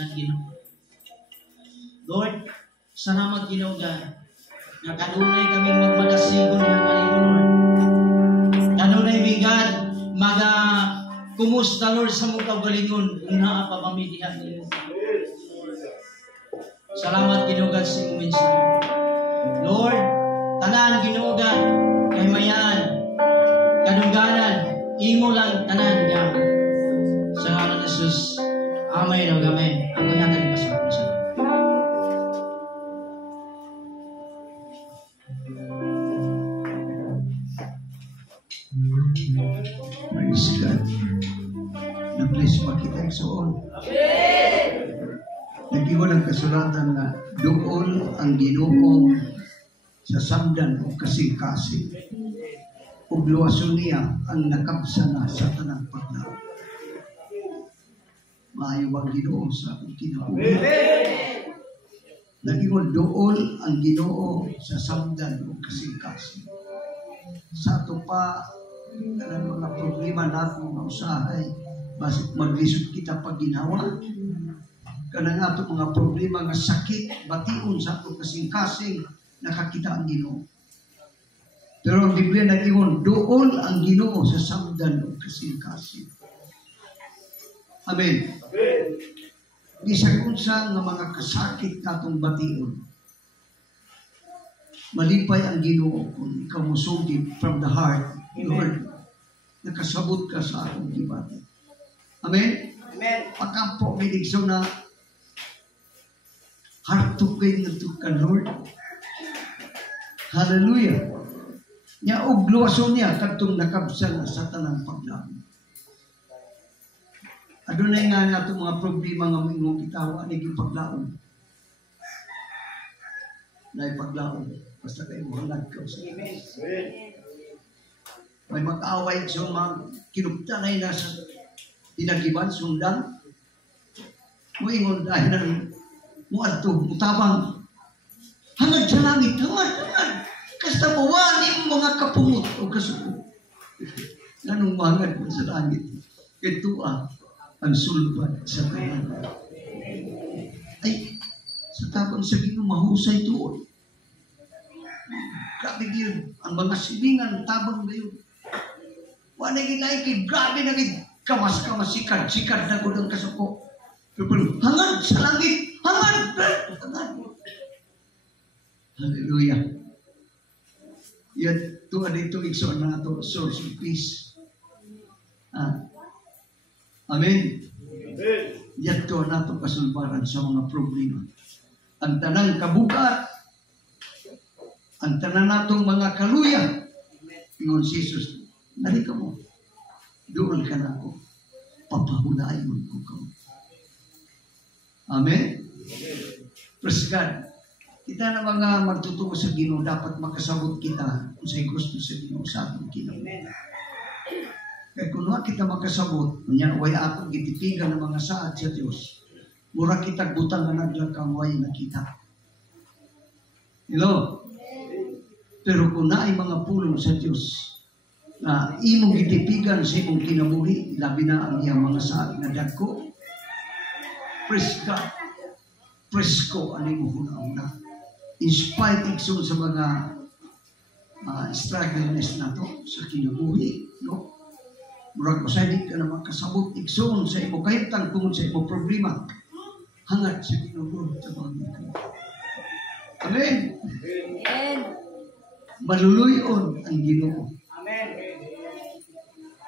siya, Ginoo. Lord, salamat Ginoo God. Nga kanunay kaming magmadasigon nga kanino Lord. Kanunay bigat kumusta Lord sa mong kaugalingon kung naa pa pamidihan Ginoo. Salamat Ginoo God sa imong mensahe. Lord, tanan Ginoo God kay mayan kadungganan imo lang tanan niya. Sa ngalan ni Jesus. Amen o amen. Ako yata yung pasok na siya. Praise God. Na-bless pa kita igsoon. Nag-iwan ang kasulatan na doon ang Ginoo sa samdan o kasing-kasing. Ug luwason niya ang nakabsana sa tanang paglaw. Maayo bang Ginoo sa akong kinabuhi? Nag-iwan doon ang Ginoo sa samdan o kasing-kasing. Sa ato pa kanang mga problema nato mga usahay, basit maglisod kita pag ginawa. Kanang ato mga problema nga sakit, bation sa ato kasing-kasing, nakakita ang Ginoo. Pero ang Biblia nag-iwan, doon ang Ginoo sa samdan o kasing-kasing. Amen. Bisag unsa nga mga kasakit natong bation, malipay ang Ginoo kung ikaw musugid from the heart. Lord, nakasabot ka sa akong gibati. Amen? Amen. Pagkampo, may digso na hartukay na ito ka, Lord. Hallelujah. Nya og luwason niya kadtong nakabsan sa tanang paglaom. Adunay nga nato mga problema nga imong gitawa ani gyud paglaom. Nay paglaom basta kay mo hangad ka sa Amen. may mag-away sa mga kinuptanay na sa tinagiban, sundan. Muingon dahil na muadto, mutabang. Hangad sa langit, hangad. Kasta mawali ang mga kapungot o kasuko. Ganong mahangad mo sa langit. Ito ang sulbat sa kanan. Ay, sa tabang sa Ginoo mahusay doon. Grabe yun. Ang mga silingan, tabang na yun. Wala gilay kay grabe na kay kamas-kamas sikad na gud ang kasuko. Pero hangad sa langit, hangad. Hallelujah. Yan tuwa dito igsoon na ito, source of peace. Amen. Yan tuwa na ito kasulbaran sa mga problema. Ang tanang kabukat, ang tanan natong mga kaluya, ingon si Jesus, nalika mo, doon ka na ako, papahulayon ko ka. Amen? Praise God. Kita na mga magtutungo sa Ginoo, dapat makasabot kita kung sa'y gusto sa Ginoo sa atong Ginoo. Kaya kung kita makasabot, yan, way atong gititigan ng mga saad sa Diyos, mura kita butang na naglakang way na kita. Hello? Pero kung naay mga pulong sa Diyos, na imong gitipigan sa imong kinabuhi, labi na ang iyang mga saad na dagko, praise God, presko ang imong huna-una. In spite igsoon sa mga struggleness na to, sa kinabuhi, no? Murag masadig ka na makasabot igsoon sa imo kahitang tungod sa imo problema. Hangad sa Ginoo sa mga Amen. Amen. Maluluyon ang Ginoo. Amen.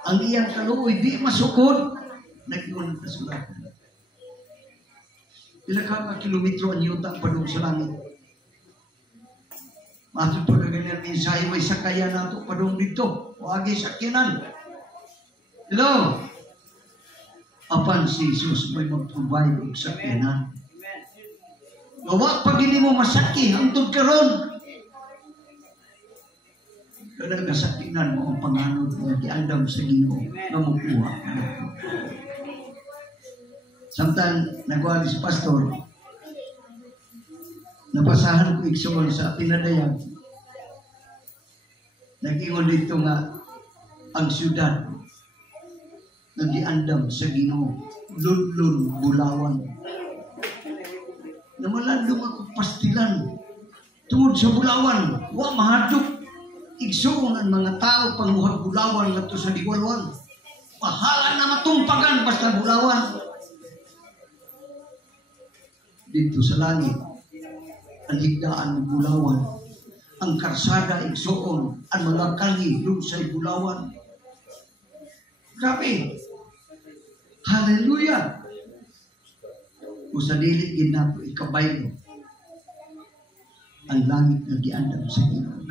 Ang iyang kaluoy di masukod, nag-iwan ka sa langit. Pila ka mga kilometro ang yuta padung sa langit. Matod po na ganyan mensahe, may sakaya na ito padung dito. Huwagi sakyanan. Hello? Apan si Jesus may mag-provide ng sakyanan. Gawa pag hindi mo masaki, hangtod karon. Kada kasakinan mo ang panganod na diandam sa Ginoo na makuha. Samtang nagwali si pastor, nabasahan ko igsoon sa pinadayan. Nag-iwan dito nga ang syudad na diandam sa Ginoo, Ludlon, Bulawan. na malandong ako pastilan tungod sa bulawan. Wa mahadlok igsoon ang mga tao panguhag bulawan ngadto sa Digwalwan. Bahala na matumpagan basta bulawan. Dito sa langit, ang higdaan ng bulawan, ang karsada igsoon, ang mga kali lusay bulawan. Grabe! Hallelujah! O sa dilit ginapo ikabaylo, ang langit na giandam sa Ginoo.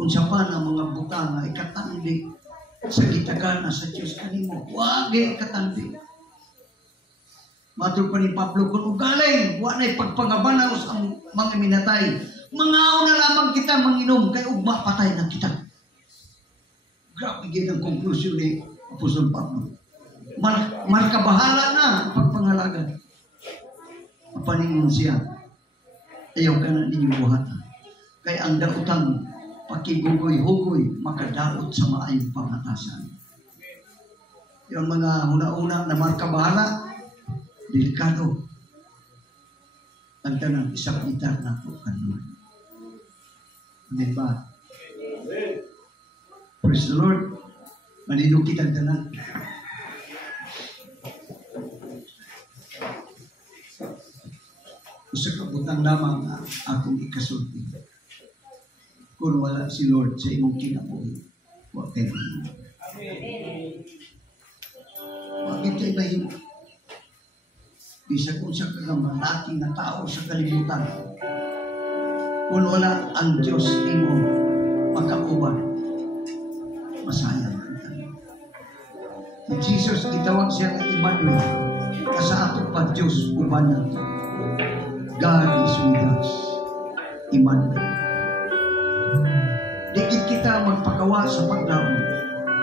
Kung sa pa ng mga butang na ikatandig sa gitagana sa Diyos kanimo, wag ikatandig. Matod pa ni Pablo, kung ugaling, wa na'y pagpangabanaw sa mga minatay. Mangaw na lamang kita manginom, kay ugma patay na kita. Grabe gin ang konklusyon ni Apostol Pablo. Markabahala na ang pagpangalaga. Paningon siya, ayaw ka na ninyo buhatan. Kay ang daotang pakigugoy-hugoy, makadaot sa maayong pangatasan. Yung mga una-una na markabahala, delikado. Ang tanang isang itar na po kanuan. Amen ba? Praise the Lord. Manilukit ang tanang. Sa kabutang lamang akong ikasulti. Kung wala si Lord sa imong kinabuhi, huwag kayo mahimo. Bakit kayo mahimo? Bisa kung sa kagamalaking na tao sa kalibutan. Kung wala ang Diyos imo magkauban, masayang kita. Si Jesus, itawag siya ng Emmanuel, kasa ato pa Diyos uban nato. God is with us. Emmanuel. Dikit kita magpakawa sa pagdaon.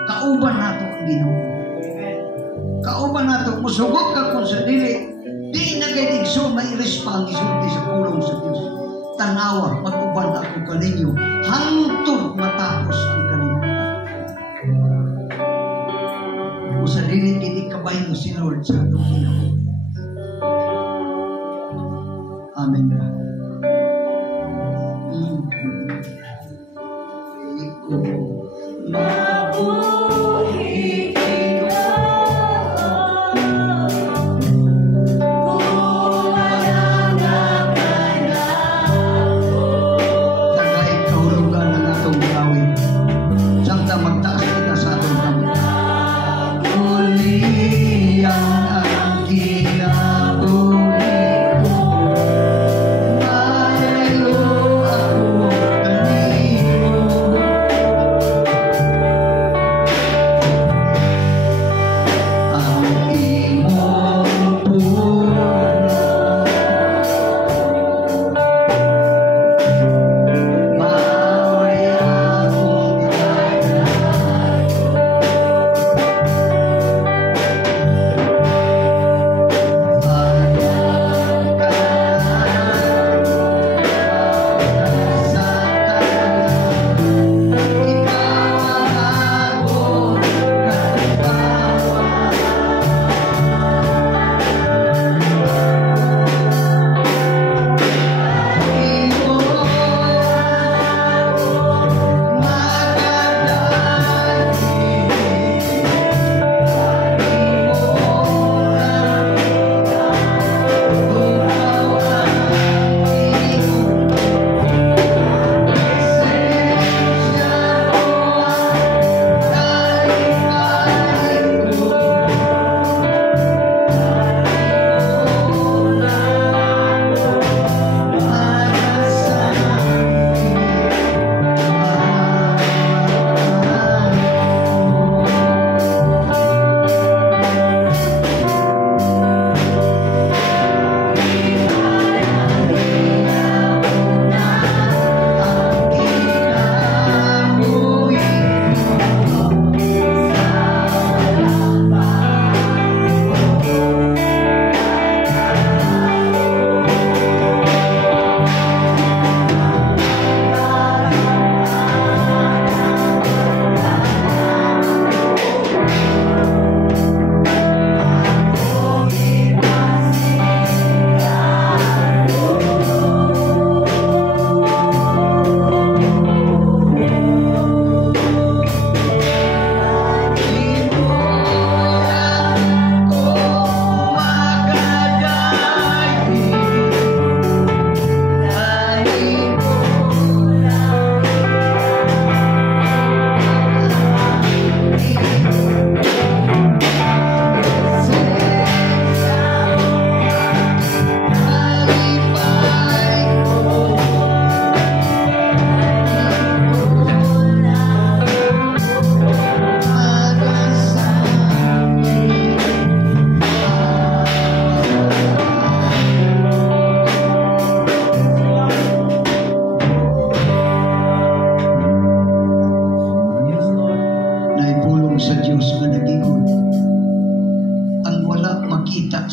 Kauban nato ang Ginoo. Kauban nato, musugot ka kung sa dili. Di na gaydigso, may respang isulti sa pulong sa Diyos. Tanawa, mag-uban ako kaninyo, hangtod matapos ang kalimutan. O sa dili, hindi kabay mo si Lord sa atong Ginoo. Amen ba?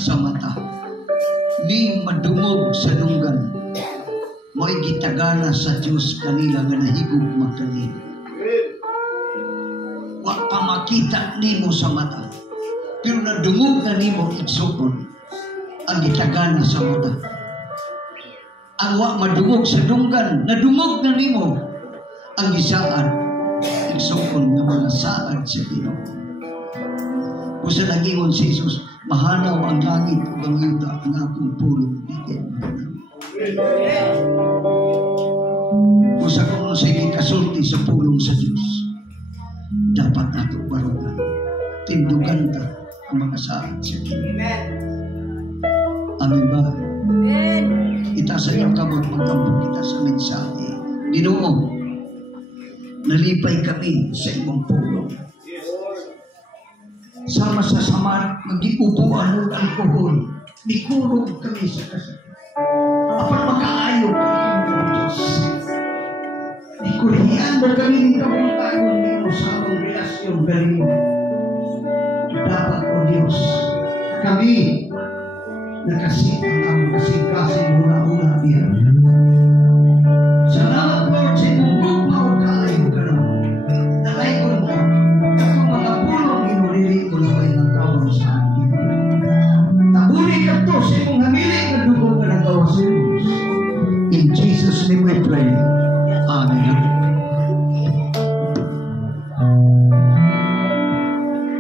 sa mata. Ning madungog sa dunggan. Mo'y gitagana sa Diyos kanila nga nahigog magkanila. Wa pa makita nimo sa mata. Pero nadungog na nimo igsukon ang gitagana sa mata. Ang wa madungog sa dunggan, nadungog na nimo ang gisaad igsukon nga mga saad sa Ginoo. Kung sa nagingon si Jesus, mahanaw ang langit o ang yuta ang akong pulong bigyan. Kung sa kung sige kasulti sa pulong sa Diyos, dapat nato barugan. Tindugan ta ang mga saad sa Ginoo. Amen ba? Ita sa iyong kamot magtambok kita sa mensahe. Ginoo, nalipay kami sa imong pulong. Sama sa samad, mag-iubuan ng alkohol. Nikurog kami sa kasakit. Apat mag-aayo kami ng Diyos. Nikurihan mo kami ng kapuntayon nito sa among relasyon galino. Dapat o Diyos, kami nakasitang ang kasing-kasing mula-una niya.